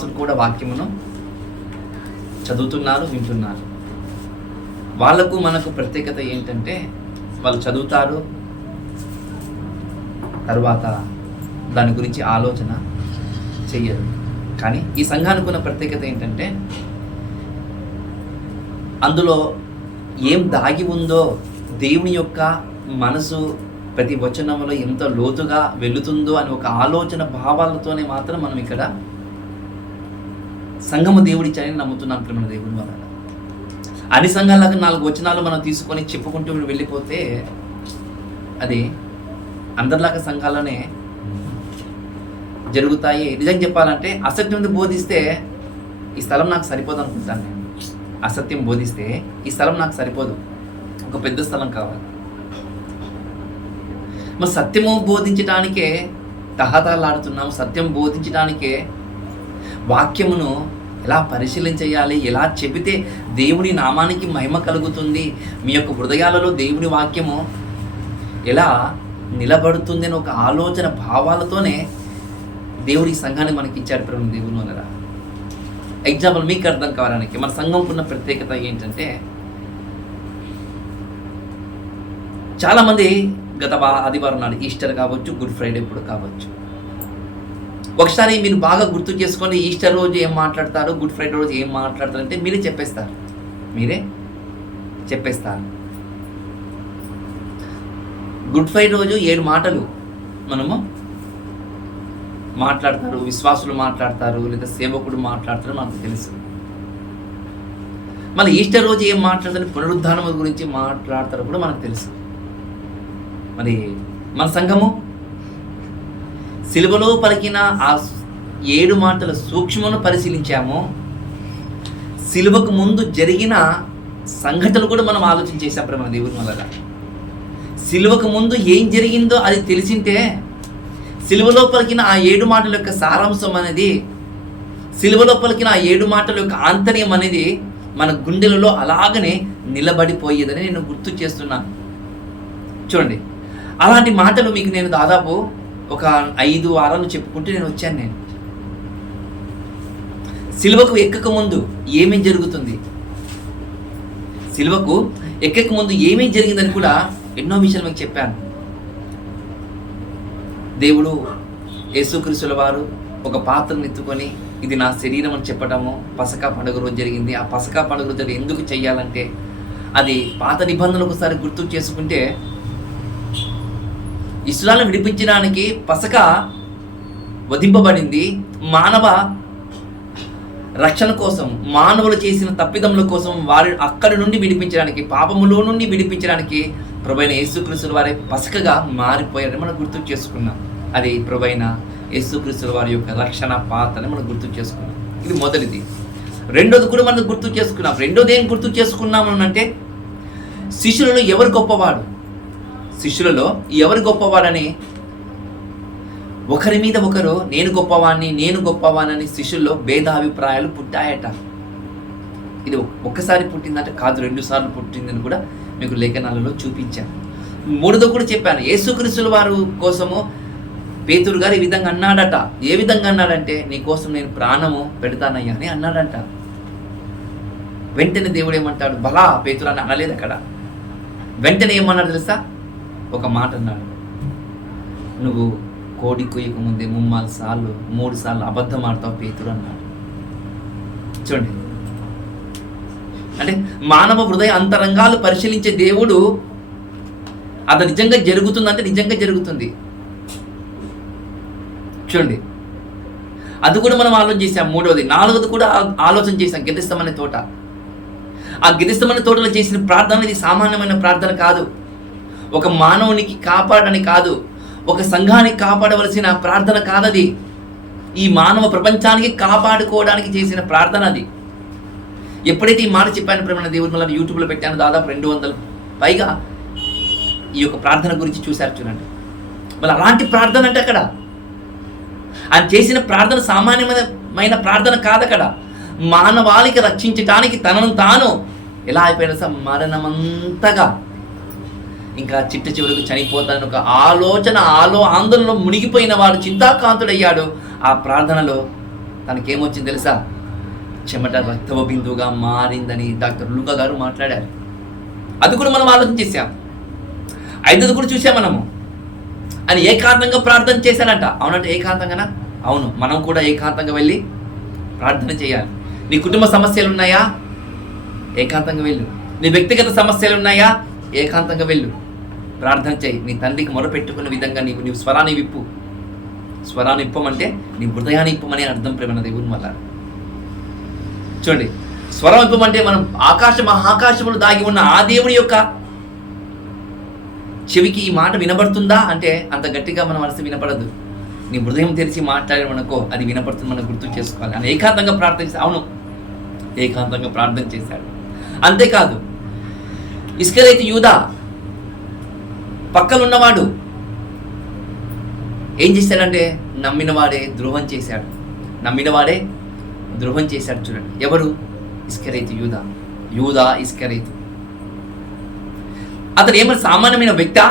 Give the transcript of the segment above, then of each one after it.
విశ్వాసులు కూడా వాక్యమును చదువుతున్నారు, వింటున్నారు. వాళ్ళకు మనకు ప్రత్యేకత ఏంటంటే వాళ్ళు చదువుతారు, తర్వాత దాని గురించి ఆలోచన చెయ్యరు. కానీ ఈ సంఘానికి ఉన్న ప్రత్యేకత ఏంటంటే అందులో ఏం దాగి ఉందో, దేవుని యొక్క మనసు ప్రతి వచనంలో ఎంత లోతుగా వెళుతుందో అని ఒక ఆలోచన భావాలతోనే మాత్రం మనం ఇక్కడ సంఘము దేవుడిచ్చారని నమ్ముతున్నాం. ప్రేమ దేవుని వల్ల అన్ని సంఘాలకు 4 వచనాలు మనం తీసుకొని చెప్పుకుంటూ వెళ్ళిపోతే అది అందరిలాగా సంఘాలనే జరుగుతాయి. నిజంగా చెప్పాలంటే అసత్యం బోధిస్తే ఈ స్థలం నాకు సరిపోదు అనుకుంటాను నేను. అసత్యం బోధిస్తే ఈ స్థలం నాకు సరిపోదు, ఒక పెద్ద స్థలం కావాలి. మరి సత్యము బోధించడానికే తహతలాడుతున్నాము. సత్యం బోధించడానికే వాక్యమును ఎలా పరిశీలించేయాలి, ఎలా చెబితే దేవుని నామానికి మహిమ కలుగుతుంది, మీ యొక్క హృదయాలలో దేవుని వాక్యము ఎలా నిలబడుతుంది అని ఒక ఆలోచన భావాలతోనే దేవుడి సంఘాన్ని మనకి ఇచ్చాడు. ప్రేమ దేవుని వల్ల ఎగ్జాంపుల్ మీకు అర్థం కావడానికి మన సంఘంకు ఉన్న ప్రత్యేకత ఏంటంటే చాలామంది గత ఆదివారం నాడు ఈస్టర్ కావచ్చు, గుడ్ ఫ్రైడే ఇప్పుడు కావచ్చు, ఒకసారి మీరు బాగా గుర్తు చేసుకోండి. ఈస్టర్ రోజు ఏం మాట్లాడతారు, గుడ్ ఫ్రైడే రోజు ఏం మాట్లాడతారు అంటే మీరే చెప్పేస్తారు. గుడ్ ఫ్రైడే రోజు 7 మాటలు మనము మాట్లాడతారు, విశ్వాసులు మాట్లాడతారు, లేదా సేవకుడు మాట్లాడతారు, మనకు తెలుసు. మళ్ళీ ఈస్టర్ రోజు ఏం మాట్లాడతారు, పునరుద్ధానం గురించి మాట్లాడతారు కూడా మనకు తెలుసు. మరి మన సంఘము సిలువలో పలికిన ఆ 7 మాటల సూక్ష్మను పరిశీలించాము. సిలువకు ముందు జరిగిన సంఘటనలు కూడా మనం ఆలోచన చేసాం. ప్రేమ దేవుని వల్ల సిలువకు ముందు ఏం జరిగిందో అది తెలిసింటే సిలువలో పలికిన ఆ 7 మాటల యొక్క సారాంశం అనేది, సిలువలో పలికిన ఆ 7 మాటల యొక్క ఆంతర్యం అనేది మన గుండెలలో అలాగనే నిలబడిపోయేదని నేను గుర్తు చేస్తున్నాను. చూడండి, అలాంటి మాటలు మీకు నేను దాదాపు ఒక 5 వారాలు చెప్పుకుంటూ నేను వచ్చాను. సిలువకు ఎక్కక ముందు ఏమేం జరుగుతుంది, సిలువకు ఎక్కక ముందు ఏమేం జరిగిందని కూడా ఎన్నో విషయాలు మీకు చెప్పాను. దేవుడు యేసుక్రీస్తుల వారు ఒక పాత్రను ఎత్తుకొని ఇది నా శరీరం అని చెప్పటము పసకా పండుగ రోజు జరిగింది. ఆ పసకా పండుగ రోజు ఎందుకు చెయ్యాలంటే అది పాత నిబంధనలు ఒకసారి గుర్తు చేసుకుంటే ఇశ్రాయేలును విడిపించడానికి పసకా వధింపబడింది. మానవ రక్షణ కోసం, మానవులు చేసిన తప్పిదముల కోసం వారి అక్కడి నుండి విడిపించడానికి, పాపములో నుండి విడిపించడానికి ప్రభువైన యేసుక్రీస్తుల వారే పసకగా మారిపోయారని మనం గుర్తు చేసుకున్నాం. అది ప్రభువైన యేసుక్రీస్తుల వారి యొక్క రక్షణ పాత్రని మనం గుర్తు చేసుకున్నాం. ఇది మొదటిది. రెండోది కూడా మనం గుర్తు చేసుకున్నాం. రెండోది ఏం గుర్తు చేసుకున్నాము అంటే శిష్యులలో ఎవరు గొప్పవాడు, శిష్యులలో ఎవరు గొప్పవాడని ఒకరి మీద ఒకరు నేను గొప్పవాణ్ణి శిష్యుల్లో భేదాభిప్రాయాలు పుట్టాయట. ఇది ఒక్కసారి పుట్టిందంటే కాదు, 2 సార్లు పుట్టిందని కూడా మీకు లేఖనాలలో చూపించాను. మూడోది కూడా చెప్పాను. యేసుక్రీస్తుల వారు కోసము పేతురు గారు ఈ విధంగా అన్నాడట. ఏ విధంగా అన్నాడంటే నీ కోసం నేను ప్రాణము పెడతానయ్యా అని అన్నాడంట. వెంటనే దేవుడు ఏమంటాడు, బలా పేతురు అని అనలేదు అక్కడ. వెంటనే ఏమన్నాడు తెలుసా, ఒక మాట అన్నాడు, నువ్వు కోడి కొయ్యక ముందే 3 సార్లు అబద్ధం ఆడతావు పేతురు అన్నాడు. చూడండి, అంటే మానవ హృదయ అంతరంగాలు పరిశీలించే దేవుడు అది నిజంగా జరుగుతుందంటే నిజంగా జరుగుతుంది. చూడండి, అది కూడా మనం ఆలోచన చేసాం. మూడవది, నాలుగవది కూడా ఆలోచన చేసాం. గెతిస్తమనే తోట, ఆ గెతిస్తమనే తోటలో చేసిన ప్రార్థన ఇది సామాన్యమైన ప్రార్థన కాదు. ఒక మానవునికి కాపాడని కాదు, ఒక సంఘానికి కాపాడవలసిన ప్రార్థన కాదది. ఈ మానవ ప్రపంచానికి కాపాడుకోవడానికి చేసిన ప్రార్థన అది. ఎప్పుడైతే ఈ మాట చెప్పాను ప్రేమ దేవుని వల్ల యూట్యూబ్లో పెట్టాను, దాదాపు 200 పైగా ఈ యొక్క ప్రార్థన గురించి చూశారు. చూడండి, మళ్ళీ అలాంటి ప్రార్థన అంటే అక్కడ ఆయన చేసిన ప్రార్థన సామాన్యమైన ప్రార్థన కాదు. అక్కడ మానవాళికి రక్షించడానికి తనను తాను ఎలా అయిపోయినా మరణమంతగా ఇంకా చిట్ట చివరికి చనిపోతానని ఒక ఆందోళనలో మునిగిపోయిన వాడు చింతాకాంతుడయ్యాడు. ఆ ప్రార్థనలో తనకేమొచ్చింది తెలుసా? చెమట రక్తవ బిందువుగా మారిందని డాక్టర్ లూకా గారు మాట్లాడారు. అది కూడా మనం ఆలోచన చేశాం. 5ది కూడా చూసాం మనము. అని ఏకాంతంగా ప్రార్థన చేశాడంట. అవునంటే ఏకాంతంగానా? అవును. మనం కూడా ఏకాంతంగా వెళ్ళి ప్రార్థన చేయాలి. నీ కుటుంబ సమస్యలు ఉన్నాయా? ఏకాంతంగా వెళ్ళు. నీ వ్యక్తిగత సమస్యలు ఉన్నాయా? ఏకాంతంగా వెళ్ళు, ప్రార్థన చేయి. నీ తండ్రికి మొరపెట్టుకున్న విధంగా నీవు స్వరాన్ని విప్పు. స్వరాన్ని ఇప్పమంటే నీ హృదయాన్ని ఇప్పమని అర్థం ప్రేమ దేవుని వల్ల. చూడండి, స్వరం ఇప్పమంటే మనం మహాకాశములు దాగి ఉన్న ఆ దేవుని యొక్క చెవికి ఈ మాట వినబడుతుందా అంటే అంత గట్టిగా మన మనసు వినపడదు. నీ హృదయం తెరిచి మాట్లాడమనుకో అది వినపడుతుంది. మనం గుర్తు చేసుకోవాలి. అని ఏకాంతంగా ప్రార్థన చేసి, అవును ఏకాంతంగా ప్రార్థన చేశాడు. అంతేకాదు, ఇస్కరియోతు యూదా పక్కనున్నవాడు ఏం చేశాడంటే నమ్మినవాడే ద్రోహం చేశాడు. చూడండి, ఎవరు? ఇస్కరియోతు యూదా ఇస్కరియోతు. అతను ఏమైనా సామాన్యమైన వ్యక్తా?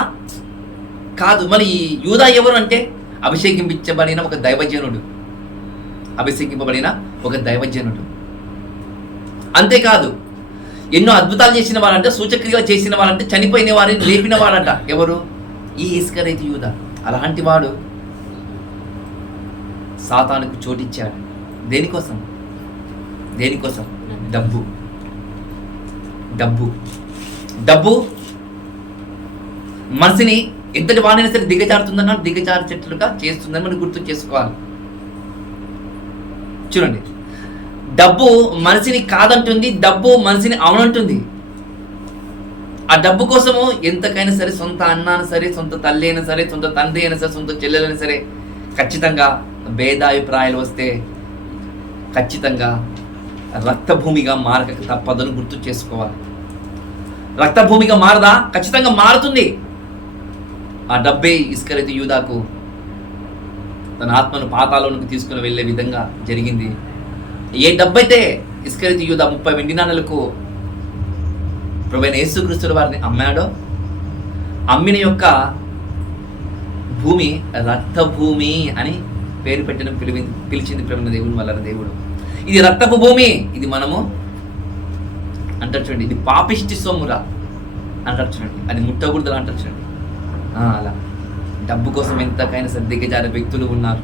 కాదు. మరి యూదా ఎవరు అంటే అభిషేకింపబడిన ఒక దైవజనుడు. అంతేకాదు, ఎన్నో అద్భుతాలు చేసిన వారంట, సూచక్రియలు చేసిన వారంటే, చనిపోయిన వారిని లేపిన వారంట. ఎవరు? ఈ ఇస్కరియోతు యూదా. అలాంటి వాడు సాతానుకు చోటిచ్చాడు. దేనికోసం? డబ్బు మనసుని ఎంతటి వాడినైనా సరే దిగజారుతుందన్నా దిగజార్చేట్లుగా చేస్తుందని మనం గుర్తు చేసుకోవాలి. చూడండి, డబ్బు మనిషిని కాదంటుంది, డబ్బు మనిషిని అవునంటుంది. ఆ డబ్బు కోసము ఎంతకైనా సరే, సొంత అన్నాను సరే, సొంత తల్లి అయినా సరే, సొంత తండ్రి అయినా సరే, సొంత చెల్లెలైనా సరే, ఖచ్చితంగా భేదాభిప్రాయాలు వస్తే ఖచ్చితంగా రక్తభూమిగా మారక తప్పదని గుర్తు చేసుకోవాలి. రక్తభూమిగా మారదా? ఖచ్చితంగా మారుతుంది. ఆ డబ్బే ఇస్కరియోతు యూదాకు తన ఆత్మను పాతాళంలోకి తీసుకుని వెళ్ళే విధంగా జరిగింది. ఏ డబ్బైతే ఇస్కరియోతు యూదా 30 వెండి నాణాలకు ప్రభువైన యేసుక్రీస్తు వారిని అమ్మాడో, అమ్మిన యొక్క భూమి రక్తభూమి అని పేరు పెట్టడం పిలిచింది ప్రభువైన దేవుని వల్ల. దేవుడు ఇది రక్తపు భూమి, ఇది మనము అంటారు చూడండి, ఇది పాపిష్టి సొమ్మురా అంటారు చూడండి, అది ముట్టకూడదు అంటారు చూడండి. అలా డబ్బు కోసం ఎంతకైనా సరే దిగజారే వ్యక్తులు ఉన్నారు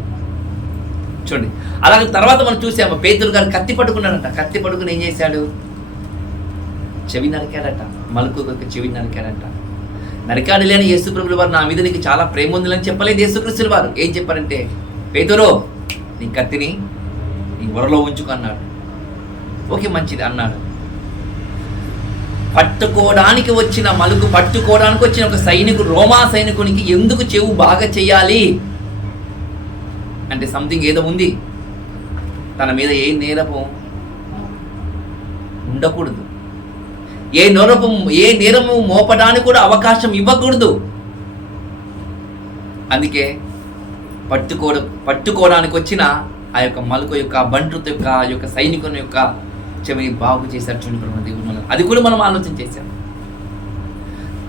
చూడండి. అలాగే తర్వాత మనం చూసాము, పేతురు గారు కత్తి పట్టుకున్నాడంట. కత్తి పట్టుకుని ఏం చేశాడు? చెవి నరికాడట. మలుకు చెవి నరికాడట. నరికాడు లేని యేసుప్రభుల వారు, నా మీద నీకు చాలా ప్రేమ ఉందని చెప్పలేదు యేసుక్రీస్తుల వారు. ఏం చెప్పారంటే, పేతురు నీ కత్తిని నీ బుర్రలో ఉంచుకు అన్నాడు. ఓకే మంచిది అన్నాడు. పట్టుకోవడానికి వచ్చిన ఒక సైనికుడు, రోమా సైనికునికి ఎందుకు చెవు బాగా చేయాలి అంటే సంథింగ్ ఏదో ఉంది. తన మీద ఏ నేరము ఉండకూడదు, ఏ నేరము మోపడానికి కూడా అవకాశం ఇవ్వకూడదు. అందుకే పట్టుకోవడానికి వచ్చిన ఆ యొక్క మలుకు యొక్క బంట్రుత యొక్క ఆ యొక్క సైనికుని యొక్క చెవిని బాగు చేశారు చూడండి దేవుని. అది కూడా మనం ఆలోచన చేశాం.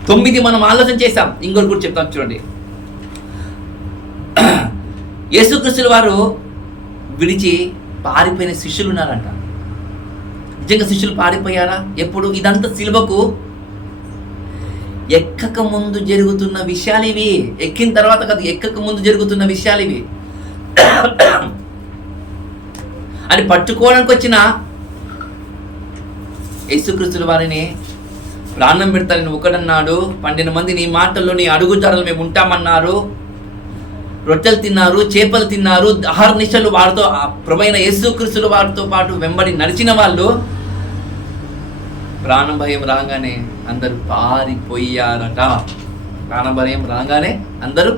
9 మనం ఆలోచన చేశాం. ఇంకొకటి కూడా చెప్తాం చూడండి. యేసుక్రీస్తుల వారు విడిచి పారిపోయిన శిష్యులు ఉన్నారంట. నిజంగా శిష్యులు పారిపోయారా? ఎప్పుడు? ఇదంతా సిలువకు ఎక్కక ముందు జరుగుతున్న విషయాలు ఇవి. ఎక్కిన తర్వాత కాదు, ఎక్కక ముందు జరుగుతున్న విషయాలు ఇవి. అని పట్టుకోవడానికి వచ్చిన యేసుక్రీస్తుల వారిని ప్రాణం పెడతానని ఒకడన్నాడు. 12 మంది నీ మాటల్లో నీ అడుగుజాడలు మేము ఉంటామన్నారు. రొట్టెలు తిన్నారు, చేపలు తిన్నారు, అహర్నిశలు వారితో ప్రభువైన యేసుక్రీస్తుల వారితో పాటు వెంబడి నడిచిన వాళ్ళు ప్రాణం భయం రాగానే అందరూ పారిపోయారట. ప్రాణ భయం రాగానే అందరూ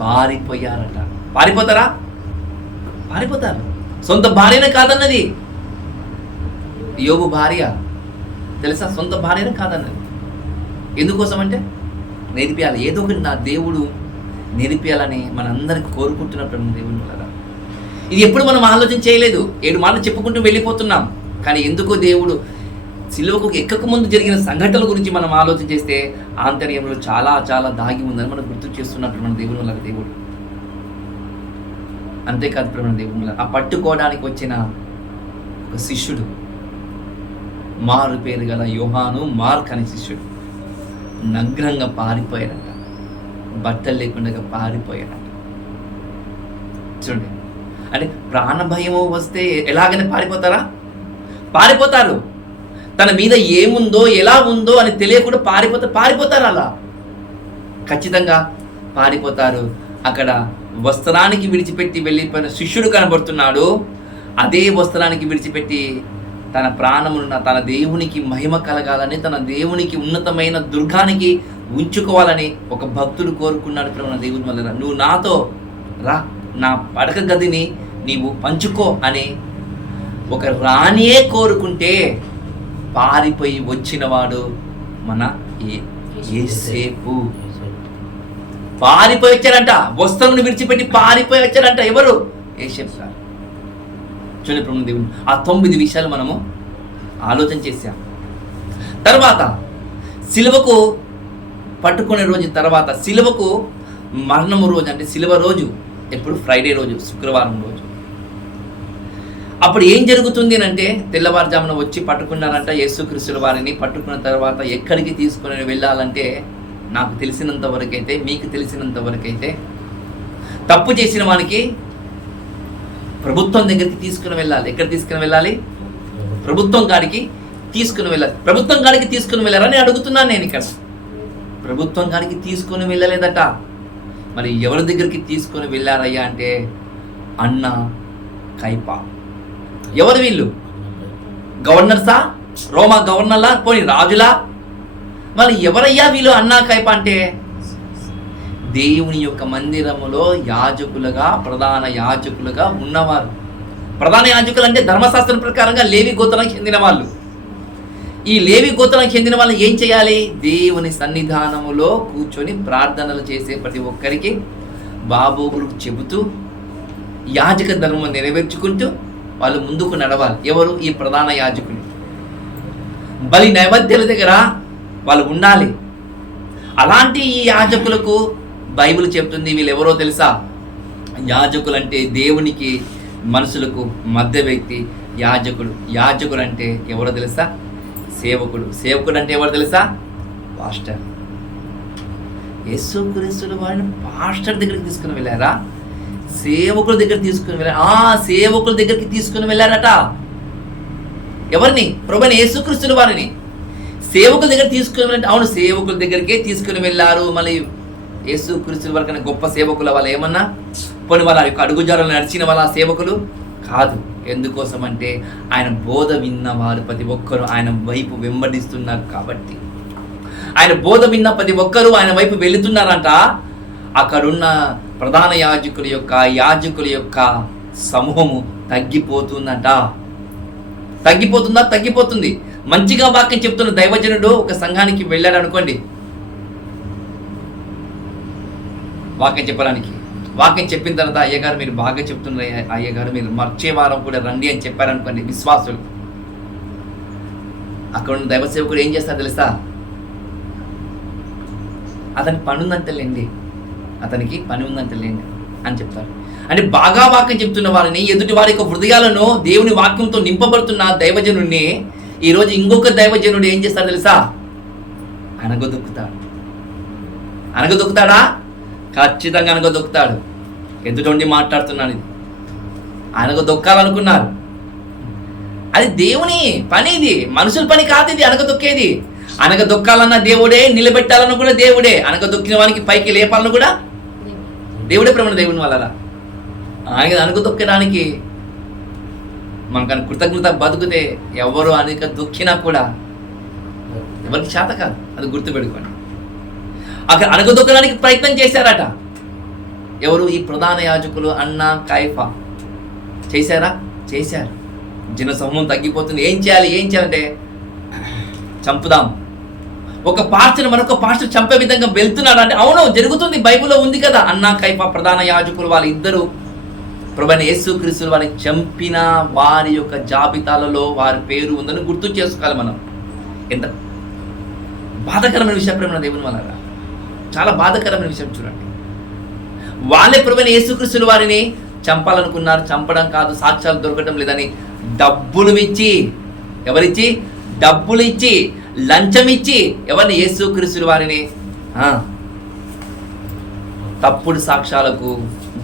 పారిపోయారట. పారిపోతారా? పారిపోతారు. సొంత భార్యనే కాదన్నది. యోబు భార్య తెలుసా? సొంత భార్యనే కాదన్నది. ఎందుకోసం అంటే నేర్పియాలి, ఏదో ఒకటి నా దేవుడు నేర్పియాలని మనందరికి కోరుకుంటున్నప్పుడు దేవుని వల్ల. ఇది ఎప్పుడు మనం ఆలోచన చేయలేదు. 7 మాటలు చెప్పుకుంటూ వెళ్ళిపోతున్నాం. కానీ ఎందుకో దేవుడు సిలువకు ఎక్కక ముందు జరిగిన సంఘటనల గురించి మనం ఆలోచన చేస్తే ఆంతర్యంలో చాలా చాలా దాగి ఉందని మనం గుర్తు చేస్తున్నప్పుడు మన దేవుని వల్ల. దేవుడు అంతేకాదు ప్రేమ దేవుని, ఆ పట్టుకోవడానికి వచ్చిన ఒక శిష్యుడు, మారు పేరు గల యోహాను మార్క్ అనే శిష్యుడు నగ్నంగా పారిపోయాడట, బట్టలు లేకుండా పారిపోయాడట. చూడండి, అంటే ప్రాణ భయము వస్తే ఎలాగైనా పారిపోతారు. తన మీద ఏముందో ఎలా ఉందో అని తెలియకుండా పారిపోతారు. అలా ఖచ్చితంగా పారిపోతారు. అక్కడ వస్త్రానికి విడిచిపెట్టి వెళ్ళిపోయిన శిష్యుడు కనబడుతున్నాడు. అదే వస్త్రానికి విడిచిపెట్టి తన ప్రాణమున్న తన దేవునికి మహిమ కలగాలని, తన దేవునికి ఉన్నతమైన దుర్గానికి ఉంచుకోవాలని ఒక భక్తుడు కోరుకున్నాడు. ప్రేమ దేవుని వల్ల, నువ్వు నాతో రా, నా పడక గదిని నీవు పంచుకో అని ఒక రాణియే కోరుకుంటే పారిపోయి వచ్చినవాడు మన యేసేపు. పారిపోయి వచ్చారంట, వస్త్రమును విడిచిపెట్టి పారిపోయి వచ్చారంట. ఎవరు? యేసేపు గారు. చూడండి ప్రేమ దేవుని, ఆ 9 విషయాలు మనము ఆలోచన చేశాం. తర్వాత సిలువకు పట్టుకునే రోజు, తర్వాత సిలువకు మరణము రోజు, అంటే సిలువ రోజు ఎప్పుడు? ఫ్రైడే రోజు, శుక్రవారం రోజు. అప్పుడు ఏం జరుగుతుంది అంటే తెల్లవారుజామున వచ్చి పట్టుకున్నారంట యేసుక్రీస్తుల వారిని. పట్టుకున్న తర్వాత ఎక్కడికి తీసుకుని వెళ్ళాలంటే, నాకు తెలిసినంత వరకైతే, మీకు తెలిసినంత వరకైతే, తప్పు చేసిన వానికి ప్రభుత్వం దగ్గరికి తీసుకుని వెళ్ళాలి. ఎక్కడ తీసుకుని వెళ్ళాలి? ప్రభుత్వం కాడికి తీసుకుని వెళ్ళాలి. ప్రభుత్వం కాడికి తీసుకుని వెళ్ళారని అడుగుతున్నాను నేను ఇక్కడ. ప్రభుత్వం కాడికి తీసుకుని వెళ్ళలేదట. మరి ఎవరి దగ్గరికి తీసుకుని వెళ్ళారయ్యా అంటే అన్న కైపా. ఎవరు వీళ్ళు? గవర్నర్సా? రోమా గవర్నర్లా? పోనీ రాజులా? మరి ఎవరయ్యా వీళ్ళు అన్నా కైపా అంటే? దేవుని యొక్క మందిరములో యాజకులుగా, ప్రధాన యాజకులుగా ఉన్నవారు. ప్రధాన యాజకులు అంటే ధర్మశాస్త్రం ప్రకారంగా లేవి గోత్రానికి చెందిన వాళ్ళు. ఈ లేవి గోత్రానికి చెందిన వాళ్ళు ఏం చేయాలి? దేవుని సన్నిధానములో కూర్చొని ప్రార్థనలు చేసే ప్రతి ఒక్కరికి బాబోగులు చెబుతూ యాజక ధర్మం నెరవేర్చుకుంటూ వాళ్ళు ముందుకు నడవాలి. ఎవరు? ఈ ప్రధాన యాజకులు. బలి నైవేద్యాల దగ్గర వాళ్ళు ఉండాలి. అలాంటి ఈ యాజకులకు బైబిల్ చెప్తుంది వీళ్ళు ఎవరో తెలుసా? యాజకులు అంటే దేవునికి మనుషులకు మధ్య వ్యక్తి యాజకుడు. యాజకుడు అంటే ఎవరో తెలుసా? సేవకుడు. సేవకుడు అంటే ఎవరు తెలుసా? పాస్టర్. యేసుక్రీస్తుల వారిని పాస్టర్ దగ్గరికి తీసుకుని వెళ్ళారా? సేవకుల దగ్గర తీసుకుని వెళ్ళారు. సేవకుల దగ్గరికి తీసుకుని వెళ్ళారట. ఎవరిని? ప్రభువైన యేసుక్రీస్తుల వారిని సేవకుల దగ్గర తీసుకుని వెళ్ళారంటే, అవును, సేవకుల దగ్గరికే తీసుకుని వెళ్ళారు. మళ్ళీ యేసుక్రీస్తుల వారికన్నా గొప్ప సేవకుల వాళ్ళు ఏమన్నా? పోనీ వాళ్ళ యొక్క అడుగుజాడలు నడిచిన వాళ్ళ సేవకులు కాదు. ఎందుకోసం అంటే ఆయన బోధ విన్నవారు ప్రతి ఒక్కరూ ఆయన వైపు వెంబడిస్తున్నారు కాబట్టి, ఆయన బోధ విన్న ప్రతి ఒక్కరూ ఆయన వైపు వెళుతున్నారంట. అక్కడున్న ప్రధాన యాజకుల యొక్క సమూహము తగ్గిపోతుందంట. తగ్గిపోతుంది. మంచిగా వాక్యం చెప్తున్న దైవజనుడు ఒక సంఘానికి వెళ్ళాడు అనుకోండి, వాక్యం చెప్పడానికి. వాక్యం చెప్పిన తర్వాత, అయ్యగారు మీరు బాగా చెప్తున్నారు, అయ్యగారు మీరు మర్చే వారం కూడా రండి అని చెప్పారనుకోండి విశ్వాసులు. అక్కడ ఉన్న దైవ సేవకుడు ఏం చేస్తారు తెలుసా? అతనికి పని ఉందంటలేండి అని చెప్తారు. అంటే బాగా వాక్యం చెప్తున్న వారిని, ఎదుటి వారి యొక్క హృదయాలను దేవుని వాక్యంతో నింపబడుతున్న దైవజనుడిని ఈరోజు ఇంకొక దైవజనుడు ఏం చేస్తాడు తెలుసా? అనగదొక్కుతాడా? ఖచ్చితంగా అనగదొక్కుతాడు. ఎదుటి మాట్లాడుతున్నాను, ఇది అనగదొక్కాలనుకున్నారు. అది దేవుని పని, ఇది మనుషుల పని కాదు. ఇది అనగదొక్కేది. అనగదొక్కాలన్న దేవుడే, నిలబెట్టాలన్న కూడా దేవుడే. అనగదొక్కిన వానికి పైకి లేపాలను కూడా దేవుడే. ప్రేమ దేవుని వల్ల ఆయన అనగదొక్కడానికి మనకు కృతజ్ఞత బతుకుతే ఎవరు అనగదొక్కినా కూడా ఎవరికి చేత కాదు. అది గుర్తుపెట్టుకోండి. అక్కడ అనగదొక్కడానికి ప్రయత్నం చేశారట. ఎవరు? ఈ ప్రధాన యాజకులు అన్న కైఫా. చేశారు. జన సమూహం తగ్గిపోతుంది. ఏం చేయాలంటే చంపుదాం. ఒక పాస్టర్ మరొక పాస్టర్ చంపే విధంగా వెళ్తున్నాడు అంటే, అవును జరుగుతుంది, బైబిల్లో ఉంది కదా. అన్న కైఫా ప్రధాన యాజకులు వాళ్ళ ఇద్దరు ప్రభువైన యేసుక్రీస్తు వారిని చంపిన వారి యొక్క జాబితాలలో వారి పేరు ఉందని గుర్తు చేసుకోవాలి మనం. ఎంత బాధాకరమైన విషయం ప్రేమ దేవుని వల్ల, చాలా బాధాకరమైన విషయం. చూడండి, వాళ్ళే ప్రభువైన యేసుక్రీస్తు వారిని చంపాలనుకున్నారు, చంపడం కాదు, సాక్ష్యాలు దొరకడం లేదని డబ్బులు ఇచ్చి, ఎవరిచ్చి? డబ్బులు ఇచ్చి, లంచం ఇచ్చి ఎవరిని? యేసుక్రీస్తు వారిని తప్పుడు సాక్ష్యాలకు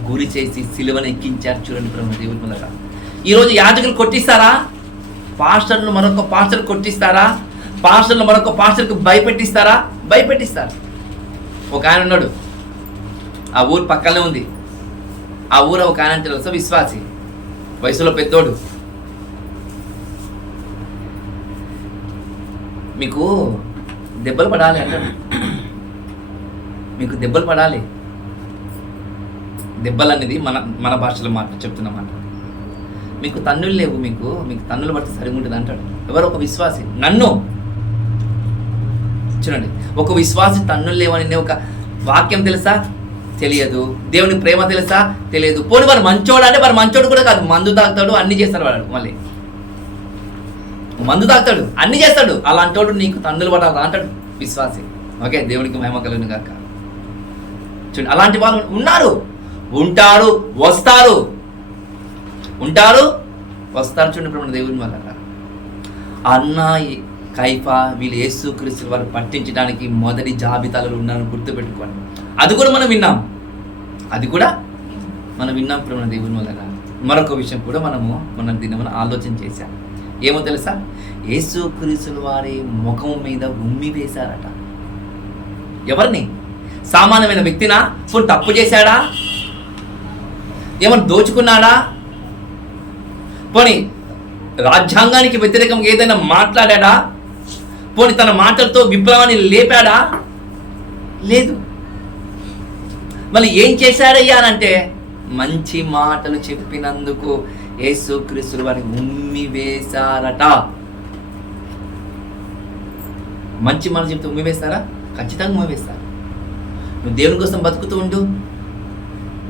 గురి చేసి సిలువను ఎక్కించారు. చూడండి ప్రేమ దేవుని వల్ల. ఈరోజు యాజకులు కొట్టిస్తారా? పాస్టర్లు మరొక పాస్టర్ కొట్టిస్తారా? పాస్టర్లు మరొక పాస్టర్కి భయపెట్టిస్తారా? భయపెట్టిస్తారు. ఒక ఆయన ఉన్నాడు, ఆ ఊరు పక్కనే ఉంది. ఆ ఊరు ఒక ఆయన తెలుసా, విశ్వాసి, వయసులో పెద్దోడు. మీకు దెబ్బలు పడాలి అంటాడు. మీకు దెబ్బలు పడాలి. దెబ్బలు అనేది మన భాషలో చెప్తున్నమాట. మీకు తన్నులు లేవు, మీకు తన్నులు పడితే సరిగా ఉంటుంది అంటాడు. ఎవరు? ఒక విశ్వాసి. నన్ను చూడండి, ఒక విశ్వాసి తన్నులు లేవని ఒక వాక్యం తెలుసా? తెలియదు. దేవుని ప్రేమ తెలుసా? తెలియదు. పోనీ వారు మంచోడు అంటే వారు మంచోడు కూడా కాదు, మందు తాగుతాడు, అన్ని చేస్తాడు వాడు. మళ్ళీ మందు తాగుతాడు, అన్ని చేస్తాడు. అలాంటోడు నీకు తన్నులు పడాలి అంటాడు విశ్వాసి. ఓకే, దేవునికి మహిమ కలుగును గాక. చూడండి, అలాంటి వాళ్ళు ఉన్నారు, ఉంటారు, వస్తారు. చూడండి ఇప్పుడు దేవుని వల్ల అన్న కైఫా వీళ్ళు యేసుక్రీస్తు వారు పట్టించడానికి మొదటి జాబితాలో ఉన్నారని గుర్తుపెట్టుకోండి. అది కూడా మనం విన్నాం ప్రేమ దేవుని వల్ల. మరొక విషయం కూడా మనం దీన్ని ఆలోచన చేశాం. ఏమో తెలుసా? యేసుక్రీస్తు వారి ముఖం మీద ఉమ్మి వేశారట. ఎవరిని? సామాన్యమైన వ్యక్తినా? పోనీ తప్పు చేశాడా? ఏమన్నా దోచుకున్నాడా? పోనీ రాజ్యాంగానికి వ్యతిరేకంగా ఏదైనా మాట్లాడా? పోనీ తన మాటలతో విప్లవాన్ని లేపాడా? లేదు. మళ్ళీ ఏం చేశాడయ్యా అంటే మంచి మాటలు చెప్పినందుకు యేసుక్రీస్తు వారిని ఉమ్మి వేశారట. మంచి మాటలు చెప్తే ఉమ్మి వేస్తారా? ఖచ్చితంగా ఉమ్మి వేస్తారు. నువ్వు దేవుని కోసం బతుకుతూ ఉండు.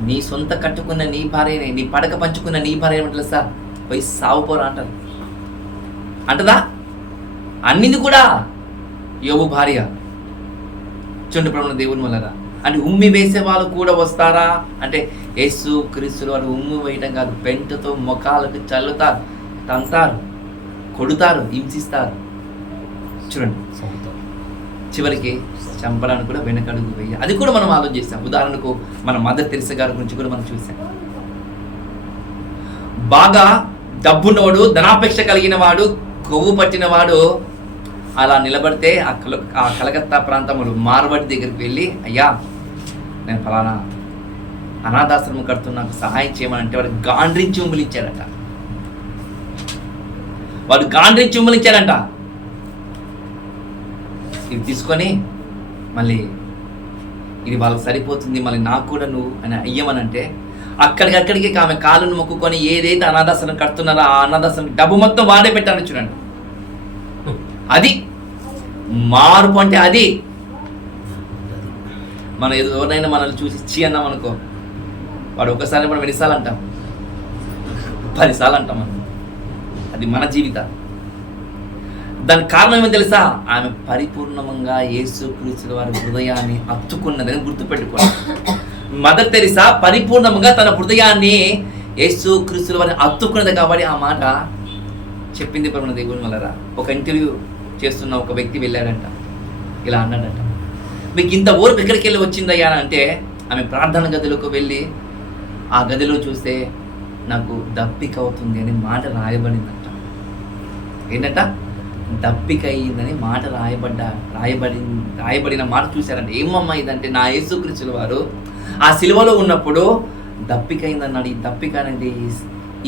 నీ సొంత కట్టుకున్న నీ భార్యనే, నీ పడక పంచుకున్న నీ భార్య ఏమంటారు సార్? పోయి సావుపోరా అంటారు. అంటదా? అన్నింది కూడా యోబు భార్య. చూడండి ప్రభువుని దేవుని వల్ల. అంటే ఉమ్మి వేసే వాళ్ళు కూడా వస్తారా అంటే యేసుక్రీస్తు వారు ఉమ్మి వేయటం కాదు, పెంటతో ముఖాలకు చల్లుతారు, తంతారు, కొడుతారు, హింసిస్తారు. చూడండి, చివరికి చంపడానికి కూడా వెనకడుగు వేయ. అది కూడా మనం ఆలోచిస్తాం. ఉదాహరణకు మన మదర్ తెరిసా గారి గురించి కూడా మనం చూసాం. బాగా డబ్బున్నవాడు, ధనాపేక్ష కలిగిన వాడు, కొవ్వు పట్టిన వాడు అలా నిలబడితే ఆ కలకత్తా ప్రాంతంలో మార్వాడి దగ్గరికి వెళ్ళి, అయ్యా నేను ఫలానా అనాథాశ్రమం కడుతున్నా, నాకు సహాయం చేయమనంటే వాడు గాండ్రించి ఉమ్ములిచ్చాడట. ఇది తీసుకొని మళ్ళీ ఇది వాళ్ళకి సరిపోతుంది, మళ్ళీ నాకు కూడా నువ్వు అని అయ్యమనంటే అక్కడికి ఆమె కాళ్ళను మొక్కుకొని ఏదైతే అనాథాశ్రమం కడుతున్నారో ఆ అనాథాశ్రమం డబ్బు మొత్తం వాడే పెట్టాను. చూడండి, అది మార్పు అంటే. అది మనం ఎవరినైనా మనల్ని చూసి ఇచ్చి అన్నాం అనుకో, వాడు ఒకసారి మనం ఎన్నిసార్లు అంటాం? 10 సార్లు అంటాం మనం. అది మన జీవితం. దానికి కారణం ఏమో తెలుసా? ఆమె పరిపూర్ణంగా యేసుక్రీస్తు వారి హృదయాన్ని హత్తుకున్నదని గుర్తుపెట్టుకోండి. మదర్ తెరిసా పరిపూర్ణంగా తన హృదయాన్ని యేసుక్రీస్తు వారిని హత్తుకున్నది కాబట్టి ఆ మాట చెప్పింది. పరమ దేవుని వల్ల ఒక ఇంటర్వ్యూ చేస్తున్న ఒక వ్యక్తి వెళ్ళాడంట, ఇలా అన్నాడంట, మీకు ఇంత ఓర్పు ఎక్కడికి వెళ్ళి వచ్చిందయ్యా అంటే ఆమె ప్రార్థన గదిలోకి వెళ్ళి ఆ గదిలో చూస్తే నాకు దప్పిక అవుతుంది అని మాట రాయబడిందంట. ఏంటంట? దప్పిక అయ్యిందని మాట రాయబడిన మాట చూశారంట. ఏమమ్మా ఇదంటే, నా యేసుక్రీస్తు వారు ఆ సిలువలో ఉన్నప్పుడు దప్పిక అయిందన్నాడు. ఈ దప్పిక అనేది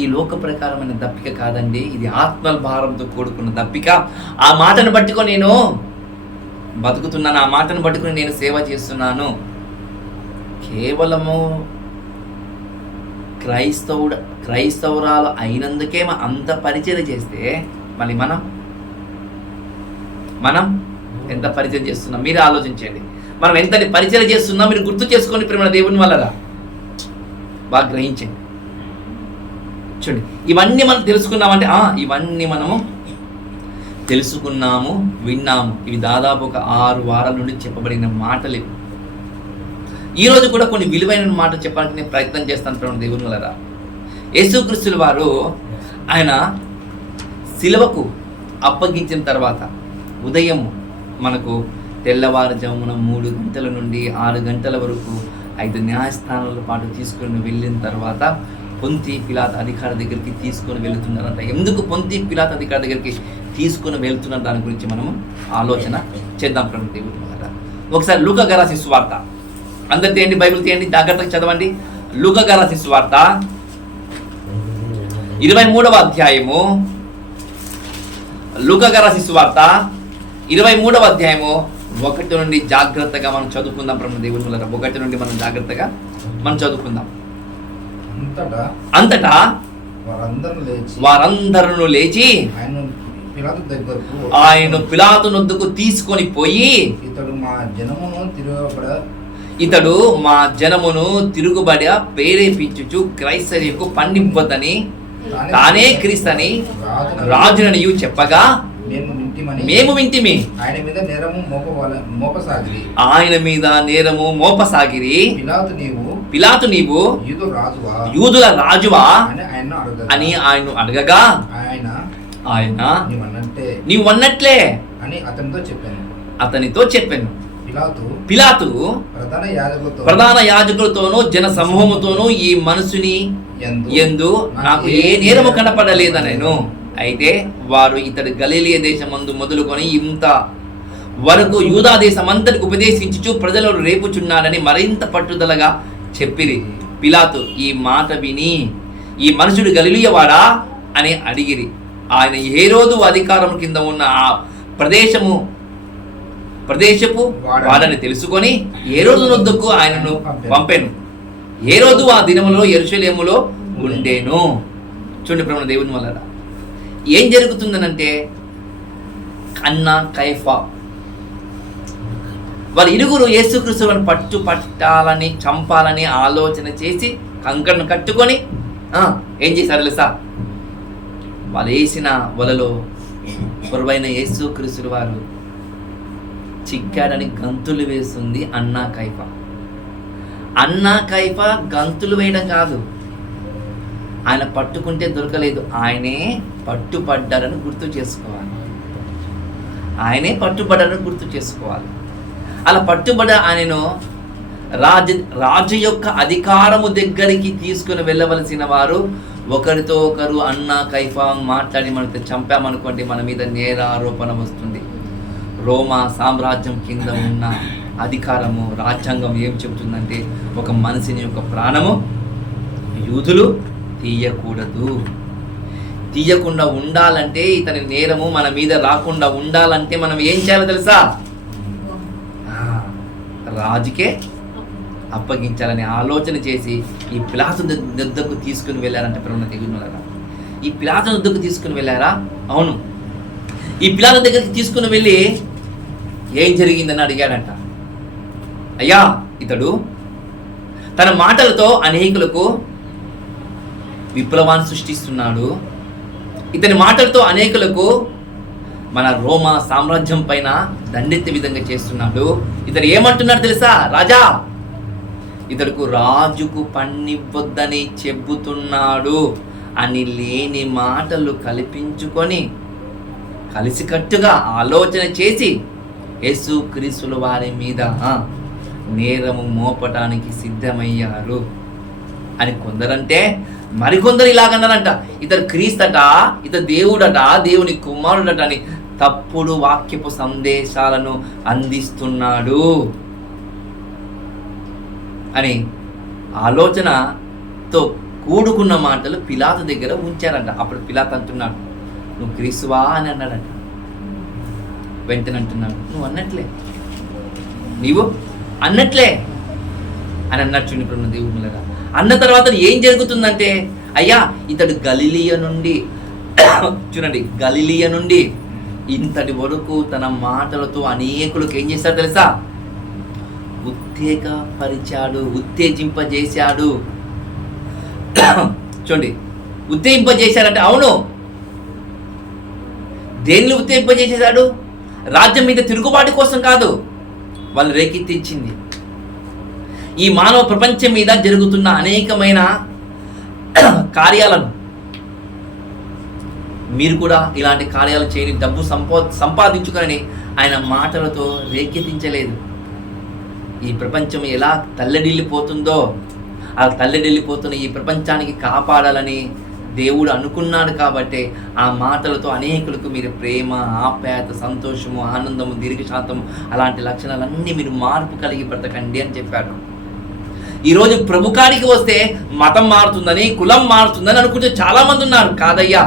ఈ లోక ప్రకారమైన దప్పిక కాదండి, ఇది ఆత్మల భారంతో కూడుకున్న దప్పిక. ఆ మాటను పట్టుకొని నేను బతుకుతున్నాను, ఆ మాటను పట్టుకొని నేను సేవ చేస్తున్నాను. కేవలము క్రైస్తవురాలు అయినందుకే అంత పరిచయం చేస్తే మళ్ళీ మనం ఎంత పరిచయం చేస్తున్నాం మీరు ఆలోచించండి. మనం ఎంత పరిచయం చేస్తున్నాం మీరు గుర్తు చేసుకోండి. ప్రేమ దేవుని వల్లరా బాగా గ్రహించండి. చూడండి, ఇవన్నీ మనం తెలుసుకున్నామంటే ఇవన్నీ మనము తెలుసుకున్నాము, విన్నాము. ఇవి దాదాపు ఒక 6 వారాల నుండి చెప్పబడిన మాటలు. ఈరోజు కూడా కొన్ని విలువైన మాటలు చెప్పడానికి నేను ప్రయత్నం చేస్తాను ప్రేమ దేవుని వల్లరా. యేసుక్రీస్తుల వారు ఆయన శిలువకు అప్పగించిన తర్వాత ఉదయం మనకు తెల్లవారుజామున 3 గంటల నుండి 6 గంటల వరకు 5 న్యాయస్థానాల పాటు తీసుకొని వెళ్ళిన తర్వాత పొంతి పిలాతు అధికారి దగ్గరికి తీసుకొని వెళుతున్నారంట. ఎందుకు పొంతి పిలాతు అధికారి దగ్గరికి తీసుకొని వెళ్తున్నారు దాని గురించి మనము ఆలోచన చేద్దాం ప్రభు దేవుడు. ఒకసారి లూకా గారు రాసిన సువార్త, అందరు తీయండి, బైబిల్ తీయండి, జాగ్రత్తగా చదవండి. లూకా గారు రాసిన సువార్త 23వ అధ్యాయము, లూకా గారు రాసిన సువార్త 23వ అధ్యాయము 1 నుండి జాగ్రత్తగా మనం చదువుకుందాం ప్రభు దేవుని వల్ల. 1 నుండి మనం జాగ్రత్తగా మనం చదువుకుందాం. అంతటా వారందరూ లేచి ఆయన పిలాతు నొద్దకు తీసుకొని పోయి, ఇతడు మా జనమును తిరుగుబడి ప్రేరేపించుచు క్రైస్తవులకు పండింపొద్దని తానే క్రీస్తని రాజుననియు చెప్పగా మేము వింటిమి. ఆయన మీద నేరము మోపసాగిరి. పిలాతు నీవు యూదుల రాజువా అని ఆయన అడగగా ఆయన నీవు అన్నట్లే అని అతనితో చెప్పాను. పిలాతు ప్రధాన యాజకులతోనూ జన సమూహముతోనూ ఈ మనుషుని యందు నాకు ఏ నేరము కనపడలేదనెను. అయితే వారు ఇతడు గలిలయ దేశమందు మొదలుకొని ఇంత వరకు యూదా దేశమంతటికి ఉపదేశించుచు ప్రజలను రేపుచున్నాడని మరింత పట్టుదలగా చెప్పిరి. పిలాతు ఈ మాట విని ఈ మనుషుడు గలిలయవాడా అని అడిగిరి. ఆయన హేరోదు అధికారం కింద ఉన్న ఆ ప్రదేశపు వాడని తెలుసుకొని హేరోదు వద్దకు ఆయనను పంపెను. హేరోదు ఆ దినములో యెరూషలేములో ఉండేను. చూడండి ప్రభువుని దేవుని వల్ల ఏం జరుగుతుందనంటే, అన్నా కైఫా వాళ్ళ ఇరుగురు యేసుక్రీస్తుని పట్టాలని చంపాలని ఆలోచన చేసి కంకణను కట్టుకొని ఏం చేశారు తెలుసా? వాళ్ళు వేసిన వలలో పొరువైన యేసుక్రీస్తు వారు చిక్కాడని గంతులు వేస్తుంది అన్నా కైఫా. అన్నా కైఫా గంతులు వేయడం కాదు, ఆయన పట్టుకుంటే దొరకలేదు, ఆయనే పట్టుబడ్డారని గుర్తు చేసుకోవాలి. ఆయనే పట్టుబడ్డారని గుర్తు చేసుకోవాలి. అలా పట్టుబడ్డ ఆయనను రాజు యొక్క అధికారము దగ్గరికి తీసుకుని వెళ్ళవలసిన వారు ఒకరితో ఒకరు అన్నా కైఫా మాట్లాడి మనకు చంపామనుకోండి, మన మీద నేరారోపణ వస్తుంది. రోమా సామ్రాజ్యం కింద ఉన్న అధికారము, రాజ్యాంగం ఏం చెబుతుందంటే, ఒక మనిషిని యొక్క ప్రాణము యూదులు తీయకూడదు. తీయకుండా ఉండాలంటే, ఇతని నేరము మన మీద రాకుండా ఉండాలంటే మనం ఏం చేయాలో తెలుసా? రాజుకే అప్పగించాలని ఆలోచన చేసి ఈ పిలాతు వద్దకు తీసుకుని వెళ్ళారంటే ప్రభువుని దేవుని వల్ల. ఈ పిలాతు వద్దకు తీసుకుని వెళ్ళారా? అవును. ఈ పిలాతు దగ్గరికి తీసుకుని వెళ్ళి ఏం జరిగిందని అడిగాడంట. అయ్యా, ఇతడు తన మాటలతో అనేకులకు విప్లవాన్ని సృష్టిస్తున్నాడు. ఇతని మాటలతో అనేకులకు మన రోమా సామ్రాజ్యం పైన దండెత్తే విధంగా చేస్తున్నాడు. ఇతడు ఏమంటున్నాడు తెలుసా? రాజా, ఇతడుకు రాజుకు పన్నివ్వొద్దని చెబుతున్నాడు అని లేని మాటలు కల్పించుకొని కలిసికట్టుగా ఆలోచన చేసి యేసుక్రీస్తుల వారి మీద నేరము మోపటానికి సిద్ధమయ్యారు అని కొందరంటే, మరికొందరు ఇలాగన్నారంట, ఇతడు క్రీస్తట, ఇతడు దేవుడట, దేవుని కుమారుడట అని తప్పుడు వాక్యపు సందేశాలను అందిస్తున్నాడు అని ఆలోచనతో కూడుకున్న మాటలు పిలాతు దగ్గర ఉంచారంట. అప్పుడు పిలాతు అంటున్నాడు, నువ్వు క్రీస్తువా అని అన్నాడంట. వెంటనే అంటున్నాడు, నువ్వు అన్నట్లే, నీవు అన్నట్లే అని అన్నట్టు ఇప్పుడు దేవుళ్ళగా అన్న తర్వాత ఏం జరుగుతుందంటే, అయ్యా, ఇతడు గలిలియ నుండి చూడండి, గలిలియ నుండి ఇంతటి వరకు తన మాటలతో అనేకులకు ఏం చేశాడు తెలుసా? ఉత్తేజపరిచాడు, ఉత్తేజింపజేశాడు. చూడండి, ఉత్తేజింపజేశాడంటే అవును, దేన్ని ఉత్తేజింపజేసేశాడు? రాజ్యం మీద తిరుగుబాటు కోసం కాదు, వాళ్ళు రేకెత్తించింది ఈ మానవ ప్రపంచం మీద జరుగుతున్న అనేకమైన కార్యాలను మీరు కూడా ఇలాంటి కార్యాలు చేయని, డబ్బు సంపాదించుకొని ఆయన మాటలతో రేకెత్తించలేదు. ఈ ప్రపంచం ఎలా తల్లడిల్లిపోతుందో ఆ తల్లడిల్లిపోతున్న ఈ ప్రపంచానికి కాపాడాలని దేవుడు అనుకున్నాడు. కాబట్టి ఆ మాటలతో అనేకులకు మీరు ప్రేమ, ఆప్యాయత, సంతోషము, ఆనందము, దీర్ఘశాంతము అలాంటి లక్షణాలన్నీ మీరు మార్పు కలిగి బ్రతకండి అని చెప్పాడు. ఈరోజు ప్రభుకాడికి వస్తే మతం మారుతుందని, కులం మారుతుందని అనుకుంటే చాలామంది ఉన్నారు. కాదయ్యా,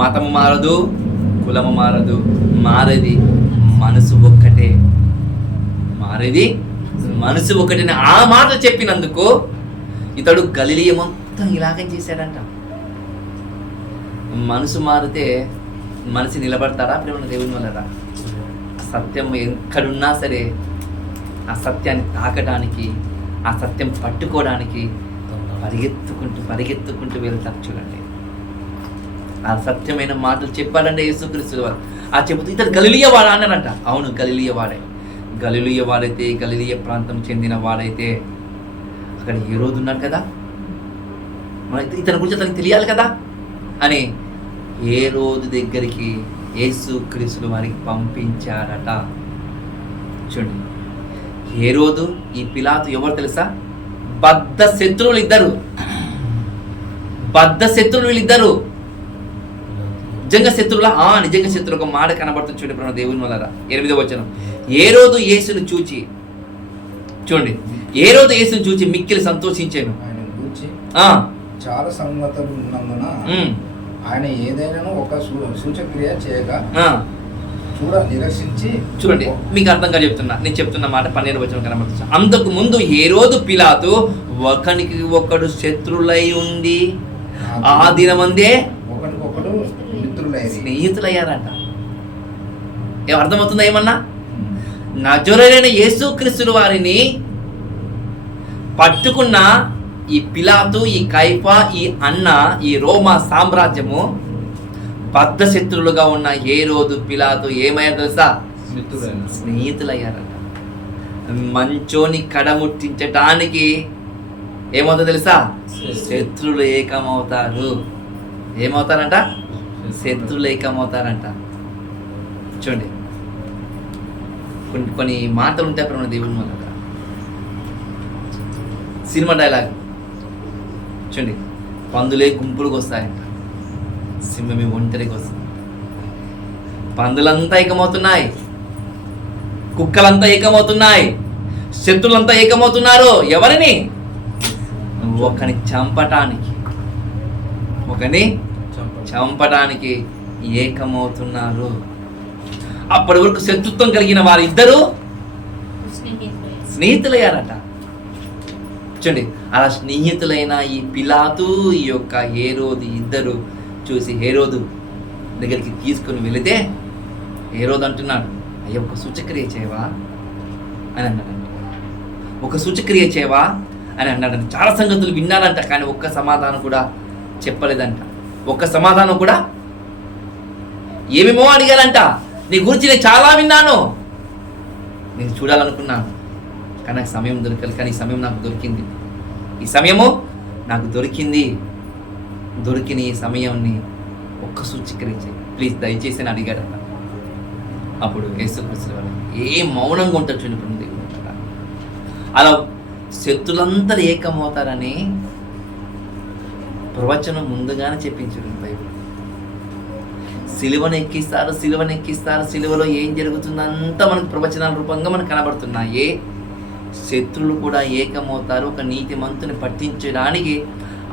మతం మారదు, కులము మారదు, మారేది మనసు ఒక్కటే. మారేది మనసు ఒకటిని ఆ మాట చెప్పినందుకు ఇతడు గలిలయ మొత్తం ఇలాగే చేశాడంట. మనసు మారితే మనిషి నిలబడతారా? ప్రేమ దేవుని వల్ల సత్యం ఎక్కడున్నా సరే ఆ సత్యాన్ని తాకడానికి, ఆ సత్యం పట్టుకోవడానికి పరిగెత్తుకుంటూ వెళ్తారు. చూడండి, ఆ సత్యమైన మాటలు చెప్పాలంటే యేసుక్రీస్తు వారు ఆ చెబుతూ ఇతడు గలిలయ వాడా అన్నారంట. అవును, గలిలయ వాడే. గలిలయ వాడైతే, గలిలయ ప్రాంతం చెందిన వాడైతే అక్కడ హేరోదు ఉన్నాడు కదా, ఇతని గురించి అతనికి తెలియాలి కదా అని హేరోదు దగ్గరికి యేసుక్రీస్తు వారికి పంపించాడట. చూడండి, హేరోదు ఈ పిలాతు ఎవరు తెలుసా? బద్ధ శత్రువులు ఇద్దరు. వీళ్ళిద్దరు నిజంగా శత్రువులా? నిజంగా శత్రువు. ఒక మాట కనబడుతుంది చూడండి దేవుని వల్ల. 8వ వచనం, హేరోదు యేసును చూచి, చూడండి, హేరోదు యేసును చూచి మిక్కిలి సంతోషించాను. చాలా సంగతులు ఉన్నందున ఆయన ఏదైనా ఒక సూచక్రియ చేయగా నిరసించి. చూడండి, మీకు అర్థంగా చెప్తున్నా, నేను చెప్తున్న మాట 12వ వచనం కనబడుతుంది. అంతకు ముందు హేరోదు పిలాతు ఒకనికి ఒకడు శత్రులై ఉండి ఆ దినమందే ఒకరికొకడు స్నేహితులయ్యారంట. అర్థమవుతుందా ఏమన్నా? నజరేయుడైన యేసుక్రీస్తు వారిని పట్టుకున్న ఈ పిలాతు, ఈ కైఫా, ఈ అన్న, ఈ రోమా సామ్రాజ్యము బద్ధ శత్రులుగా ఉన్న హేరోదు, పిలాతు ఏమయ్యారు తెలుసా? స్నేహితులయ్యారంట. మంచోని కడముట్టించటానికి ఏమవుతుందో తెలుసా? శత్రులు ఏకమవుతారు. ఏమవుతారంట? శత్రులు ఏకమవుతారంట. చూడండి, కొన్ని మాటలు ఉంటాయి అప్పుడు దేవుని వల్ల. సినిమా డైలాగ్ చూడండి, పందులే గుంపులకు వస్తాయంట, సింహమే ఒంటరికి వస్తుంది. పందులంతా ఏకమవుతున్నాయి, కుక్కలంతా ఏకమవుతున్నాయి, శత్రులంతా ఏకమవుతున్నారు. ఎవరిని? ఒకని చంపటానికి ఏకమవుతున్నారు. అప్పటి వరకు శత్రుత్వం కలిగిన వారిద్దరూ స్నేహితులయ్యారట. చూడండి, అలా స్నేహితులైన ఈ పిలాతు, ఈ యొక్క హేరోదు ఇద్దరు చూసి హేరోదు దగ్గరికి తీసుకుని వెళితే హేరోదు అంటున్నాడు, అయ్యా ఒక సూచక్రియ చేయవా అని అన్నాడంట. ఒక సూచక్రియ చేయవా అని అన్నాడంట. చాలా సంగతులు విన్నాడంట, కానీ ఒక్క సమాధానం కూడా చెప్పలేదంట. ఒక్క సమాధానం కూడా, ఏమేమో అడిగాడంట. నీ గురించి నేను చాలా విన్నాను, నేను చూడాలనుకున్నాను, కానీ నాకు సమయం దొరకలేదు. కానీ ఈ సమయం నాకు దొరికింది. ఈ సమయము నాకు దొరికింది. దొరికిన ఈ సమయాన్ని ఒక్క సూచీకరించే ప్లీజ్ దయచేసి అని అడిగాడట. అప్పుడు యేసుక్రీస్తు వారు మౌనంగా ఉంటాడు చూడండి. అలా శత్రులందరూ ఏకమవుతారని ప్రవచనం ముందుగానే చెప్పించాడు బైబిల్. సిలువను ఎక్కిస్తారు, సిలువలో ఏం జరుగుతుందంతా మనకు ప్రవచనాల రూపంగా మనకు కనబడుతున్నాయి. శత్రులు కూడా ఏకమవుతారు. ఒక నీతిమంతుని పట్టించడానికి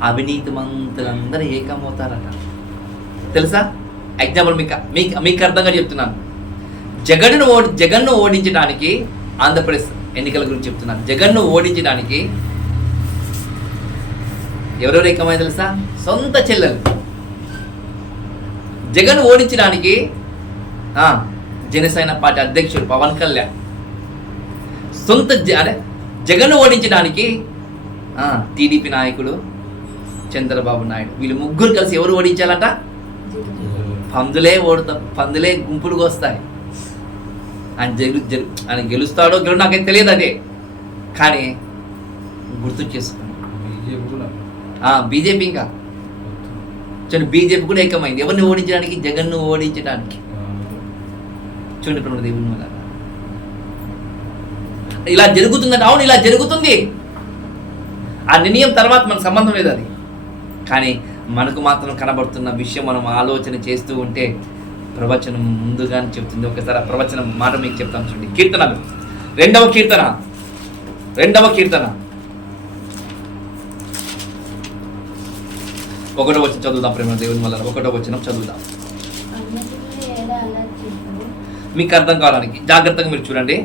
అవినీతిమంతులందరూ ఏకమవుతారట. తెలుసా? ఎగ్జాంపుల్ మీకు అర్థంగా చెప్తున్నాను. జగన్ను ఓడించడానికి, ఆంధ్రప్రదేశ్ ఎన్నికల గురించి చెప్తున్నాను. జగన్ను ఓడించడానికి ఎవరెవరు ఏకమై తెలుసా? సొంత చెల్లెలు. జగన్ ఓడించడానికి జనసేన పార్టీ అధ్యక్షుడు పవన్ కళ్యాణ్, జగన్ ఓడించడానికి టీడీపీ నాయకుడు చంద్రబాబు నాయుడు, వీళ్ళు ముగ్గురు కలిసి ఎవరు ఓడించాలట? పందులే గుంపులుగా వస్తాయి. ఆయన గెలుస్తాడో నాకైతే తెలియదు. అదే కానీ గుర్తు చేసుకోండి, బీజేపీ ఇంకా చూడండి, బీజేపీ కూడా ఏకమైంది ఎవరిని ఓడించడానికి, జగన్ను ఓడించడానికి. చూడండి ఇప్పుడు దేవుని వల్ల ఇలా జరుగుతుందంటే, అవును ఇలా జరుగుతుంది. ఆ నిర్ణయం తర్వాత మనకు సంబంధం లేదు అది, కానీ మనకు మాత్రం కనబడుతున్న విషయం మనం ఆలోచన చేస్తూ ఉంటే ప్రవచనం ముందుగానే చెప్తుంది. ఒకసారి ఆ ప్రవచనం మాట మీకు చెప్తాను చూడండి. కీర్తనలు 2వ కీర్తన 1వ వచనం చదువుదాం. ప్రేమ దేవుని వల్ల 1వ వచనం చదువుదాం మీకు అర్థం కావడానికి. జాగ్రత్తగా మీరు చూడండి.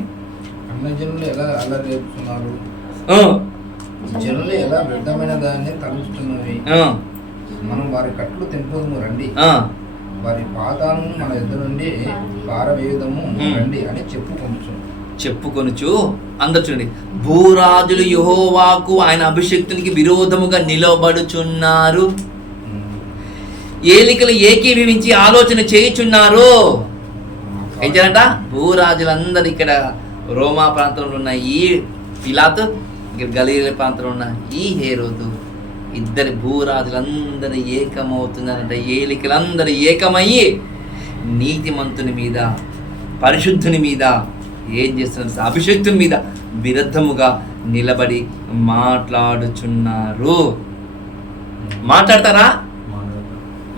జనులు ఎలా అల్లరి చేస్తున్నారు, జనులు ఎలా వ్యర్థమైన దాన్ని తలుచుతున్నవి. మనం వారి కట్లు తెంపుదము రండి, వారి పాతాలను మన ఎదురు నుండి పారవేయుదము రండి అని చెప్పుకొనుచు అందరు చూడండి. భూరాజులు యెహోవాకు ఆయన అభిషేక్తునికి విరోధముగా నిలబడుచున్నారు, ఏలికలు ఏకీభవించి ఆలోచన చేయుచున్నారు. ఏం చేయాలంట? భూరాజులందరూ ఇక్కడ రోమా ప్రాంతంలో ఉన్న ఈ పిలాతు, ఇక్కడ గలీలే ప్రాంతంలో ఉన్న ఈ హేరోదు, ఇద్దరు భూరాజులందరూ ఏకమవుతున్నారంట. ఏలికలందరూ ఏకమయ్యి నీతిమంతుని మీద, పరిశుద్ధుని మీద ఏం చేస్తున్నారు? అభిషేక్తుని మీద విరుద్ధముగా నిలబడి మాట్లాడుచున్నారు. మాట్లాడతారా?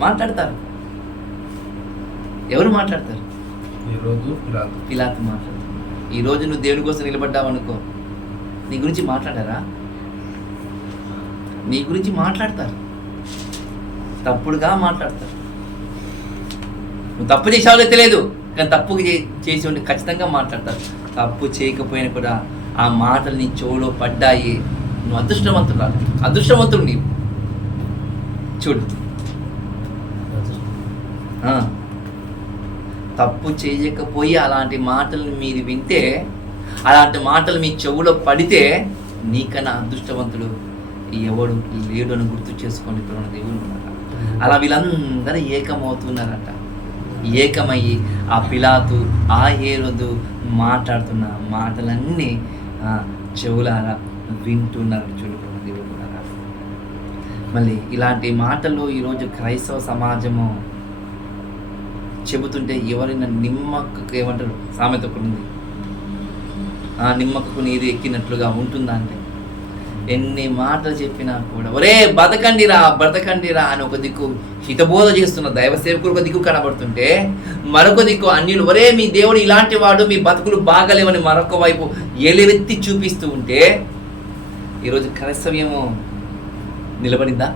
మాట్లాడతారు. ఎవరు మాట్లాడతారు? పిలాతు మాట్లాడతారు. ఈరోజు నువ్వు దేవుని కోసం నిలబడ్డావు అనుకో, నీ గురించి మాట్లాడారా? నీ గురించి మాట్లాడతారు, తప్పుడుగా మాట్లాడతారు. నువ్వు తప్పు చేసావులే తెలియదు, కానీ తప్పు చేసి ఉండి ఖచ్చితంగా మాట్లాడతారు. తప్పు చేయకపోయినా కూడా ఆ మాటలు నీ చెవులో పడ్డాయి, నువ్వు అదృష్టవంతుడు నీవు. చూడు, తప్పు చేయకపోయి అలాంటి మాటలు మీరు వింటే, అలాంటి మాటలు మీ చెవులో పడితే నీకన్నా అదృష్టవంతుడు ఎవడు లేడు అని గుర్తు చేసుకొని దేవుడు ఉన్నారట. అలా వీళ్ళందరూ ఏకమవుతున్నారట. ఏకమయ్యి ఆ పిలాతు, ఆ హేరోదు మాట్లాడుతున్న మాటలన్నీ చెవులారా వింటున్నారు. చూడుకున్న దేవుడు ఉన్నారా. మళ్ళీ ఇలాంటి మాటలు ఈరోజు క్రైస్తవ సమాజము చెబుతుంటే ఎవరైనా నిమ్మకు ఏమంటారు, సామెత ఒకటి ఉంది, ఆ నిమ్మకు నీరు ఎక్కినట్లుగా ఉంటుందా అంటే, ఎన్ని మాటలు చెప్పినా కూడా ఒరే బతకండిరా అని ఒక దిక్కు హితబోధ చేస్తున్న దైవ సేవకులు ఒక దిక్కు కనబడుతుంటే, మరొక దిక్కు అన్యులు ఒరే మీ దేవుడు ఇలాంటి వాడు, మీ బతుకులు బాగలేవని మరొక వైపు ఎలువెత్తి చూపిస్తూ ఉంటే, ఈరోజు క్రైస్తవ్యము నిలబడిందా?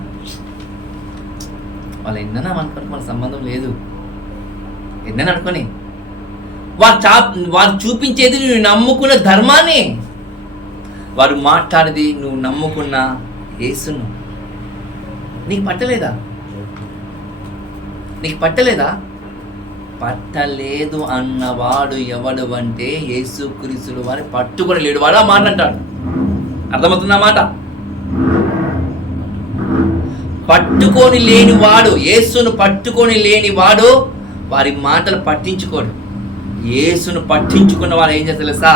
వాళ్ళు ఎన్నైనా అనుకోని మన సంబంధం లేదు, ఎన్నైనా అనుకొని వారు చూపించేది నువ్వు నమ్ముకున్న ధర్మాన్ని, వారు మాట్లాడేది నువ్వు నమ్ముకున్న యేసును. నీకు పట్టలేదా? పట్టలేదు అన్నవాడు ఎవడు అంటే యేసుక్రీస్తుడు వారి పట్టుకొని లేడు వాడు ఆ మాట అంటాడు. అర్థమవుతున్న మాట? పట్టుకొని లేని వాడు, యేసును పట్టుకొని లేని వాడు వారి మాటలు పట్టించుకోడు. యేసును పట్టించుకున్న వాళ్ళు ఏం చేస్తారు తెలుసా?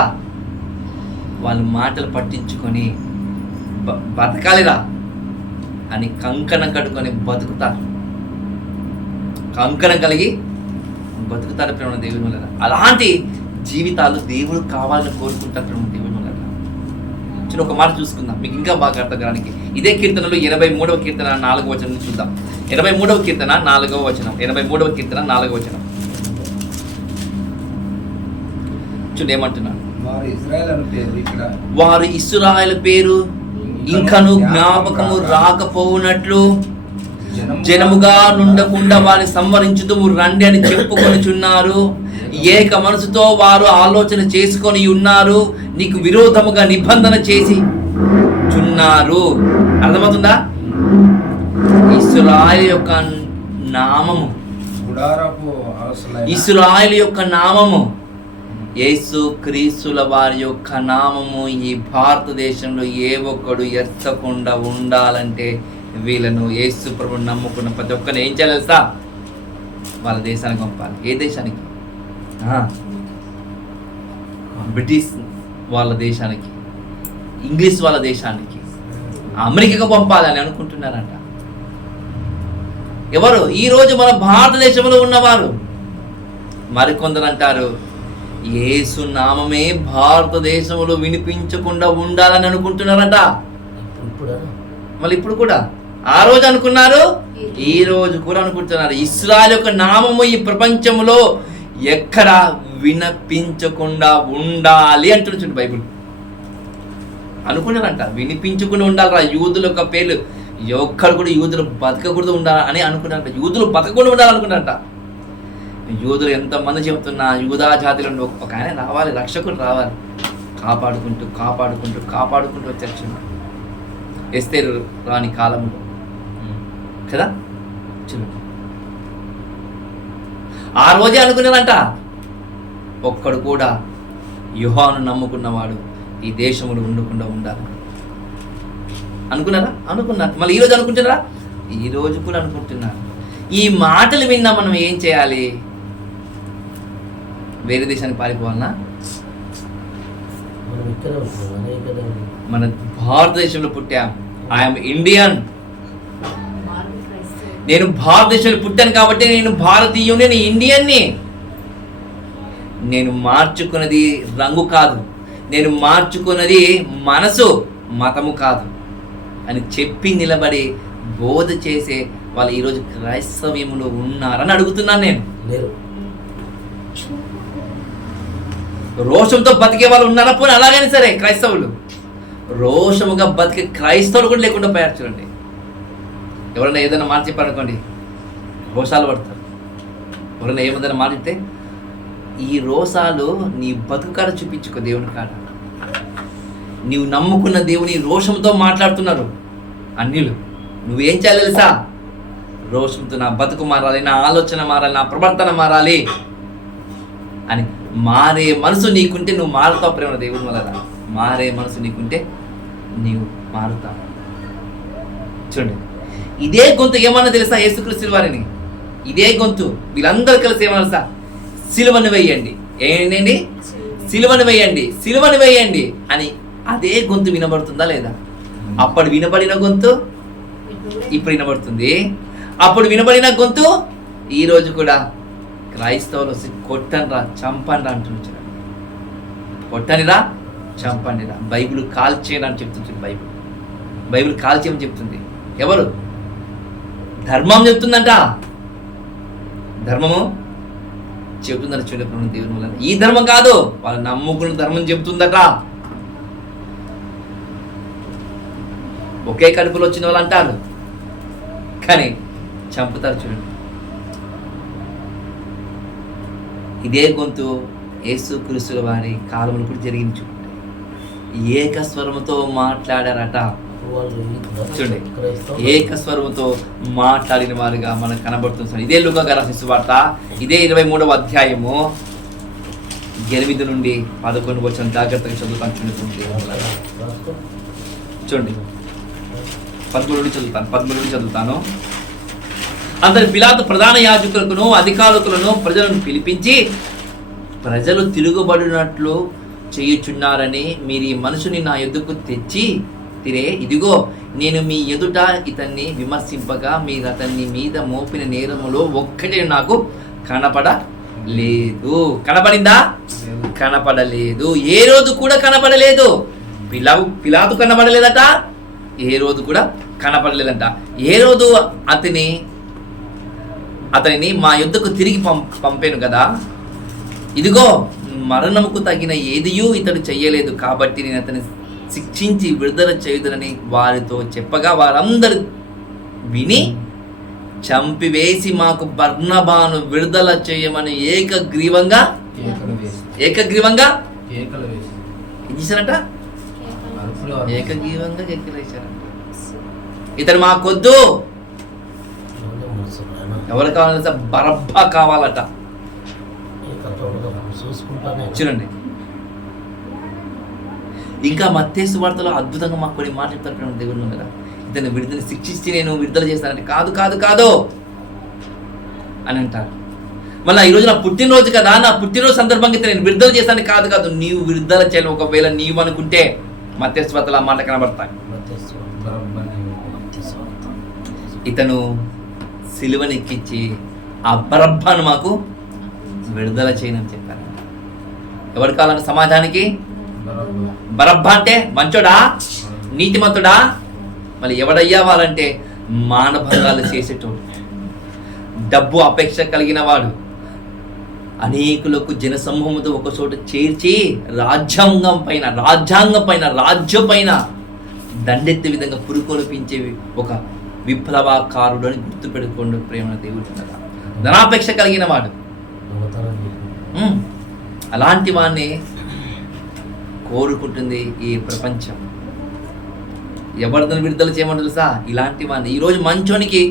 వాళ్ళు మాటలు పట్టించుకొని బతకాలిరా అని కంకణం కట్టుకొని బతుకుతారు, కంకణం కలిగి బతుకుతారు ప్రేమ దేవుని వల్ల. అలాంటి జీవితాలు దేవుడు కావాలని కోరుకుంటారు ప్రేమ దేవుని వల్ల. చిన్న ఒక మాట చూసుకుందాం మీకు ఇంకా బాగా అర్థం కావడానికి. ఇదే కీర్తనలో 83వ కీర్తన 4వ వచనం చూద్దాం. 83వ కీర్తన 4వ వచనం. 83వ కీర్తన 4వ వచనం చూడండి ఏమంటున్నాడు. వారు ఇశ్రాయేలు పేరు ఇంకను జ్ఞాపకము రాకపోవునట్లు జనముగా నుండకుండా వారిని సంవరించుదుము రండి అని చెప్పుకొనిచున్నారు. ఏక మనసుతో వారు ఆలోచన చేసుకొని ఉన్నారు, నీకు విరోధముగా నిబంధన చేసి చున్నారు. అర్థమవుతుందా? ఇశ్రాయేలు యొక్క నామము, ఇశ్రాయేలు యొక్క నామము, యేసు క్రీస్తుల వారి యొక్క నామము ఈ భారతదేశంలో ఏ ఒక్కడు ఎత్తకుండా ఉండాలంటే వీళ్ళను యేసు ప్రభువుని నమ్ముకున్న ప్రతి ఒక్కరిని ఏం చేయాలి తెలుసా? వాళ్ళ దేశానికి పంపాలి. ఏ దేశానికి? బ్రిటిష్ వాళ్ళ దేశానికి, ఇంగ్లీష్ వాళ్ళ దేశానికి, అమెరికాకు పంపాలని అనుకుంటున్నారంట. ఎవరు? ఈరోజు మన భారతదేశంలో ఉన్నవారు. మరికొందరు అంటారు యేసు నామమే భారతదేశంలో వినిపించకుండా ఉండాలని అనుకుంటున్నారట. మళ్ళీ ఇప్పుడు కూడా ఆ రోజు అనుకున్నారు, ఈ రోజు కూడా అనుకుంటున్నారు. ఇశ్రాయేలు యొక్క నామము ఈ ప్రపంచంలో ఎక్కడ వినిపించకుండా ఉండాలి అంటున్నాడు బైబిల్. అనుకున్నారంట వినిపించకుండా ఉండాలరా, యూదుల యొక్క పేర్లు ఒక్కడు కూడా యూదులు బతకకూడదు ఉండాలి అని అనుకున్నారంట. యూదులు బతకకుండా ఉండాలనుకున్నారంట. యూదులు ఎంతమంది చెబుతున్నా యూదా జాతిలో ఒక ఆయన రావాలి, రక్షకుడు రావాలి, కాపాడుకుంటూ కాపాడుకుంటూ కాపాడుకుంటూ వచ్చారు. ఎస్తేరు రాని కాలంలో కదా. చూడండి, ఆ రోజే అనుకున్నారంట ఒక్కడు కూడా యోహాను నమ్ముకున్నవాడు ఈ దేశంలో ఉండకుండా ఉండాలి అనుకున్నారా? అనుకున్నారు. మళ్ళీ ఈరోజు అనుకుంటున్నారా? ఈ రోజు కూడా అనుకుంటున్నారు. ఈ మాటలు విన్నా మనం ఏం చేయాలి? వేరే దేశానికి పారిపోవాలన్నా? మన భారతదేశంలో పుట్టాం. I'm Indian. నేను భారతదేశంలో పుట్టాను కాబట్టి నేను భారతీయుని, నేను ఇండియన్ని. నేను మార్చుకున్నది రంగు కాదు, నేను మార్చుకున్నది మనసు, మతము కాదు అని చెప్పి నిలబడి బోధ చేసే వాళ్ళు ఈరోజు క్రైస్తవ్యంలో ఉన్నారని అడుగుతున్నాను నేను. రోషంతో బతికే వాళ్ళు ఉన్నారా? పోనీ అలాగని సరే, క్రైస్తవులు రోషముగా బతికే క్రైస్తవులు కూడా లేకుండా పోయారు. చూడండి, ఎవరైనా ఏదైనా మాట చెప్పారనుకోండి రోషాలు పడతారు. ఎవరైనా ఏమైనా మాట చెప్తే ఈ రోషాలు నీ బతుకు కాడ చూపించుకో, దేవుని కాడ. నీవు నమ్ముకున్న దేవుని రోషంతో మాట్లాడుతున్నారు అన్యులు. నువ్వేం చేయాలి తెలుసా? రోషంతో నా బతుకు మారాలి, నా ఆలోచన మారాలి, నా ప్రవర్తన మారాలి అని. మారే మనసు నీకుంటే నువ్వు మారుతావు. ప్రేమ దేవుని వల్ల మారే మనసు నీకుంటే నీవు మారుతావు. చూడండి, ఇదే గొంతు ఏమన్నా తెలుసా? యేసుక్రీస్తు వారిని ఇదే గొంతు వీళ్ళందరూ కలిసి ఏమన్నా తెలుసా? సిలువను వేయండి. ఏంటండి? సిలువను వేయండి, సిలువను వేయండి అని అదే గొంతు వినబడుతుందా లేదా? అప్పుడు వినబడిన గొంతు ఇప్పుడు వినబడుతుంది. అప్పుడు వినబడిన గొంతు ఈ రోజు కూడా క్రైస్తవులు కొట్టనిరా, చంపండి రా అంటున్నారు. కొట్టనిరా, చంపండిరా. బైబిల్ కాల్చేయని అని చెప్తుంది. బైబిల్ కాల్చేయమని చెప్తుంది. ఎవరు? ధర్మం చెప్తుందంట. ధర్మము చెబుతుందని చూడకుండా దేవుని వల్ల. ఈ ధర్మం కాదు, వాళ్ళు నమ్ముకున్న ధర్మం చెబుతుందట. ఒకే కడుపులో వచ్చిన వాళ్ళు అంటారు, కానీ చంపుతారు. చూడండి, ఇదే గొంతు యేసుక్రీస్తు వారి కాలంలో కూడా జరిగింది. చూడండి, ఏకస్వరముతో మాట్లాడారట. చూడండి, ఏకస్వరముతో మాట్లాడిన వారుగా మనకు కనబడుతుంది. ఇదే లూకా గారు రాసిన సువార్త, ఇదే 23వ అధ్యాయము 8 నుండి 11 వచ్చిన జాగ్రత్తగా చదువుతాను. చూడండి, 13 నుండి చదువుతాను. అందరి పిలాతు ప్రధాన యాజకులను అధికారులను ప్రజలను పిలిపించి, ప్రజలు తిరుగుబడినట్లు చేయుచున్నారని మీరు ఈ మనుషుని నా ఎదుకు తెచ్చి తిరే, ఇదిగో నేను మీ ఎదుట ఇతన్ని విమర్శింపగా మీరు అతన్ని మీద మోపిన నేరములో ఒక్కటే నాకు కనపడలేదు. కనపడిందా? కనపడలేదు. ఏ రోజు కూడా కనపడలేదు. పిలాతు కనపడలేదట, ఏ రోజు కూడా కనపడలేదంట. ఏ రోజు అతనిని మా యుద్ధకు తిరిగి పంపాను కదా, ఇదిగో మరణముకు తగిన ఏదియూ ఇతడు చెయ్యలేదు, కాబట్టి నేను అతన్ని శిక్షించి విడుదల చేయుదునని వారితో చెప్పగా వారందరూ విని చంపివేసి మాకు బర్నబాను విడుదల చేయమని ఏకగ్రీవంగా ఏం చేశారంట? ఏకగ్రీవంగా కేకలేశారంట. ఇతను మాకొద్దు. ఎవరు కావాలంటే బరబ్బా కావాలట. చూడండి, ఇంకా మత్తయి సువార్తలో అద్భుతంగా మాకు కొన్ని మాట చెప్తారు దేవుడు కదా. ఇతను విడుదల శిక్షించి నేను విడుదల చేస్తానంటే కాదు కాదు కాదు అని అంటారు. మళ్ళీ ఈరోజు నా పుట్టినరోజు కదా, నా పుట్టినరోజు సందర్భంగా నేను విడుదల చేస్తాను కాదు కాదు, నీవు విడుదల చేయాలి. ఒకవేళ నీవు అనుకుంటే మత్తయి సువార్తలో ఆ మాట కనబడతాయి. ఇతను సిలువనెక్కించి ఆ బరబ్బాను మాకు విడుదల చేయనని చెప్పారు. ఎవరు కావాలంటే సమాజానికి? బరబ్బా అంటే మంచోడా, నీతిమంతుడా? మళ్ళీ ఎవడయ్యా వాళ్ళంటే మానభంగాలు చేసేటోడు, డబ్బు అపేక్ష కలిగిన వాడు, అనేకులకు జనసమూహంతో ఒక చోట చేర్చి రాజ్యం పైన దండెత్తే విధంగా పురుకొల్పించే ఒక విప్లవకారుడు అని గుర్తుపెట్టుకోండి ప్రేమ దేవుడు. ధనాపేక్ష కలిగిన వాడు, అలాంటి వాడిని కోరుకుంటుంది ఈ ప్రపంచం. ఎవరిని విడుదల చేయమని తెలుసా? ఇలాంటి వాడిని. ఈరోజు మంచోనికి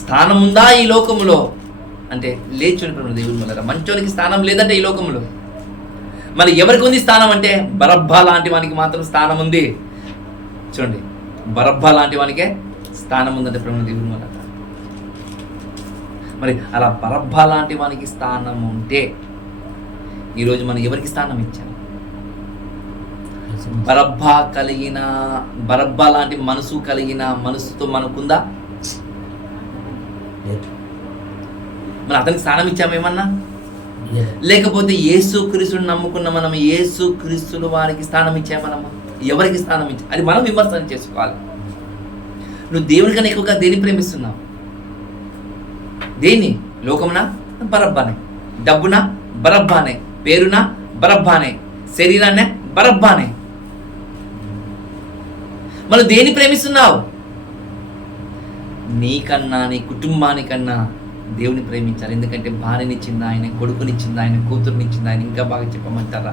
స్థానం ఉందా ఈ లోకములో అంటే లేచుంటున్నాడు దేవుని వల్ల. మంచోనికి స్థానం లేదంటే ఈ లోకములో. మరి ఎవరికి ఉంది స్థానం అంటే బరబ్బా లాంటి వానికి మాత్రం స్థానం ఉంది. చూడండి, బరబ్బా లాంటి వానికే స్థానం ఉందంటే ప్రేమ దేవుని వల్ల. మరి అలా బరబ్బా లాంటి వానికి స్థానం ఉంటే ఈరోజు మనం ఎవరికి స్థానం ఇచ్చాం? బరబ్బా లాంటి మనసు కలిగిన మనసుతో మనకుందా? మరి అతనికి స్థానం ఇచ్చామేమన్నా? లేకపోతే యేసు క్రీస్తుని నమ్ముకున్న మనం యేసు క్రీస్తులు వారికి స్థానం ఇచ్చామనమ్మా? ఎవరికి స్థానం ఇచ్చా? అది మనం విమర్శన చేసుకోవాలి. నువ్వు దేవుని కన్నా ఎక్కువగా దేన్ని ప్రేమిస్తున్నావు? దేన్ని? లోకమునా? బరబ్బానే. డబ్బునా? బరబ్బానే. పేరునా? బరబ్బానే. శరీరాన్నే? బరబ్బానే. మనం దేన్ని ప్రేమిస్తున్నావు? నీకన్నా నీ కుటుంబానికన్నా దేవుని ప్రేమించాలి. ఎందుకంటే భార్యనిచ్చింది ఆయన, కొడుకునిచ్చింది ఆయన, కూతురునిచ్చింది ఆయన. ఇంకా బాగా చెప్పమంటారా?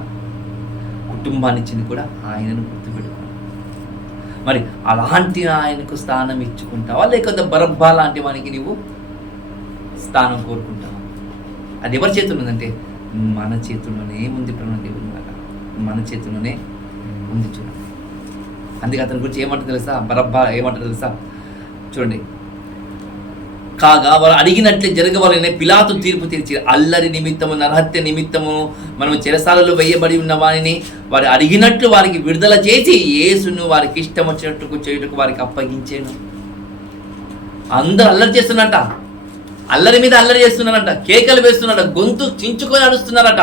కుటుంబాన్నిచ్చింది కూడా ఆయనను గుర్తుపెట్టుకోవాలి. మరి అలాంటి ఆయనకు స్థానం ఇచ్చుకుంటావా, లేకపోతే బరబ్బా లాంటి వానికి నీవు స్థానం కోరుకుంటావా? అది ఎవరి చేతుల్లో ఉందంటే మన చేతుల్లోనే ఉంది ప్రేమ దేవుని వల్ల. మన చేతుల్లోనే ఉంది. చూడండి, అందుకే అతని గురించి ఏమంటారు తెలుసా? బరబ్బా ఏమంటారు తెలుసా? చూడండి, కాగా వారు అడిగినట్లే జరగవాలని పిలాతు తీర్పు తీర్చి అల్లరి నిమిత్తము నరహత్య నిమిత్తము మనం చెరసాలలో వేయబడి ఉన్న వారిని వారు అడిగినట్లు వారికి విడుదల చేసి యేసును వారికి ఇష్టం వచ్చినట్టు చేయుటకు వారికి అప్పగించాను. అందరూ అల్లరి చేస్తున్నట, అల్లరి మీద అల్లరి చేస్తున్నారట, కేకలు వేస్తున్నారట, గొంతు చించుకొని అడుస్తున్నారట.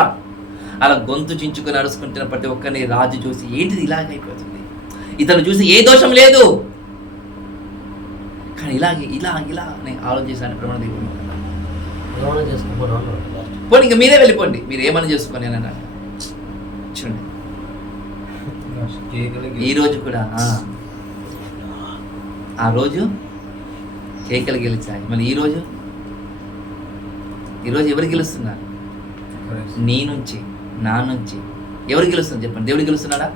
అలా గొంతు చించుకొని అడుచుకుంటున్న ప్రతి ఒక్కరిని రాజు చూసి ఏంటిది ఇలాగైపోతుంది, ఇతను చూసి ఏ దోషం లేదు, కానీ ఇలా అని ఆలోచించాలని ప్రమాణ దేవుడు. పోనీ ఇంకా మీరే వెళ్ళిపోండి, మీరు ఏమైనా చేసుకోండి అని అన్నాడు. చూడండి, ఈరోజు కూడా ఆ రోజు కేకలు గెలిచాయి. మళ్ళీ ఈరోజు ఎవరు గెలుస్తున్నారు? నీ నుంచి నా నుంచి ఎవరు గెలుస్తుంది చెప్పండి? దేవుడు గెలుస్తున్నాడా?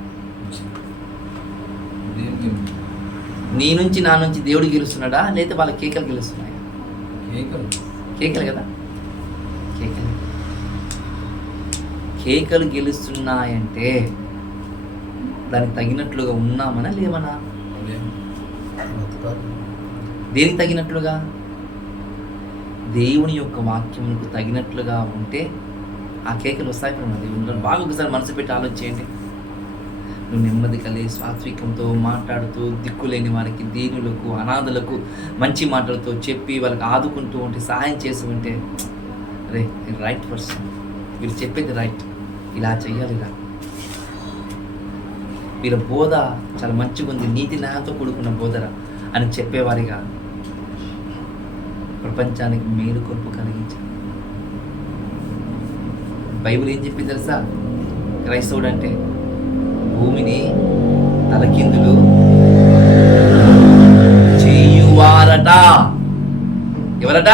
నీ నుంచి నా నుంచి దేవుడు గెలుస్తున్నాడా, లేదా వాళ్ళ కేకలు గెలుస్తున్నాయా? కేకలు కదా, కేకలు గెలుస్తున్నాయంటే దానికి తగినట్లుగా ఉన్నామనా లేవనా? దేనికి తగినట్లుగా? దేవుని యొక్క వాక్యములకు తగినట్లుగా ఉంటే ఆ కేకలు వస్తాయి. దేవుని బాగా ఒకసారి మనసు పెట్టి ఆలోచించండి. నువ్వు నెమ్మది కలిగి సాత్వికంతో మాట్లాడుతూ దిక్కులేని వారికి, దీనులకు, అనాథులకు మంచి మాటలతో చెప్పి వాళ్ళకి ఆదుకుంటూ ఉంటే, సహాయం చేస్తూ ఉంటే, రే రైట్ పర్సన్, వీళ్ళు చెప్పేది రైట్, ఇలా చెయ్యాలి, ఇలా వీళ్ళ బోధ చాలా మంచిగా ఉంది, నీతి న్యాయంతో కూడుకున్న బోధరా అని చెప్పేవారిగా ప్రపంచానికి మేలుకొల్పు కలిగించారు. బైబిల్ ఏం చెప్పింది తెలుసా? క్రైస్తవుడు అంటే భూమిని తలకిందులు చేయువారట. ఎవరట?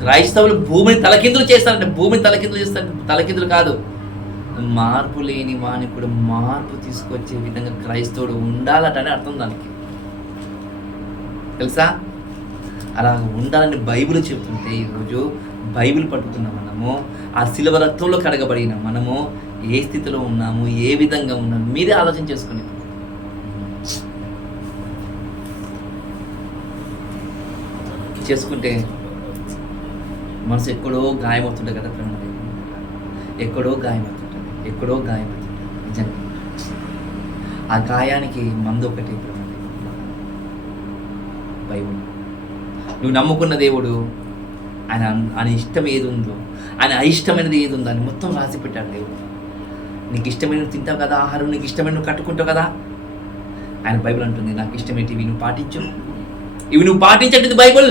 క్రైస్తవులు భూమిని తలకిందులు చేస్తారంటే. భూమిని తలకిందులు చేస్తారంటే తలకిందులు కాదు, మార్పు లేని వాని కూడా మార్పు తీసుకొచ్చే విధంగా క్రైస్తవుడు ఉండాలట అని అర్థం దానికి, తెలుసా? అలా ఉండాలని బైబిల్ చెప్తుంటే ఈరోజు బైబిల్ పట్టుకున్న మనము, ఆ శిలువ రక్తంలో కడగబడిన మనము ఏ స్థితిలో ఉన్నాము, ఏ విధంగా ఉన్నాము మీరే ఆలోచన చేసుకుని. చేసుకుంటే మనసు ఎక్కడో గాయమవుతుంటుంది కదా ప్రేమ, ఎక్కడో గాయమవుతుంటుంది నిజంగా. ఆ గాయానికి మందు ఒకటి ప్రేమ. బైబుల్. నువ్వు నమ్ముకున్న దేవుడు ఆయన ఆయన ఇష్టం ఏది ఉందో, ఆయన అయిష్టమైనది ఏది ఉందో అని మొత్తం రాసి పెట్టాడు దేవుడు. నీకు ఇష్టమైనవి తింటావు కదా, ఆహారం నీకు ఇష్టమైనవి కట్టుకుంటావు కదా. ఆయన బైబిల్ అంటుంది నాకు ఇష్టమేంటి ఇవి నువ్వు పాటించు, ఇవి నువ్వు పాటించండి. బైబిల్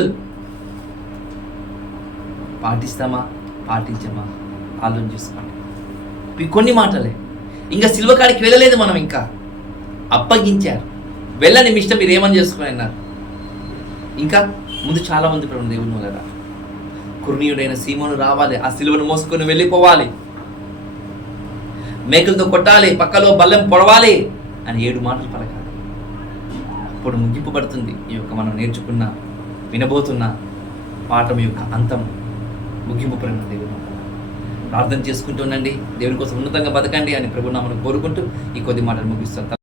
పాటిస్తామా పాటించమా ఆలోచన చేసుకోండి. ఇవి కొన్ని మాటలే. ఇంకా సిలువ కాడికి వెళ్ళలేదు మనం, ఇంకా అప్పగించారు. వెళ్ళని మీ ఇష్టం, మీరు ఏమని చేసుకుని అన్నారు. ఇంకా ముందు చాలా మంది ఇప్పుడు దేవుని కదా, కుర్నీయుడైన సీమోను రావాలి, ఆ సిలువను మోసుకొని వెళ్ళిపోవాలి, మేకలతో కొట్టాలి, పక్కలో బల్లెం పొడవాలి అని 7 మాటలు పలకాలి. అప్పుడు ముగింపు పడుతుంది ఈ యొక్క మనం నేర్చుకున్న వినబోతున్న పాఠం యొక్క అంతం, ముగింపు పడిన దేవుడు. ప్రార్థన చేసుకుంటూ ఉండండి, దేవుని కోసం ఉన్నతంగా బతకండి అని ప్రభువు నామమున కోరుకుంటూ ఈ కొద్ది మాటలు ముగిస్తాను.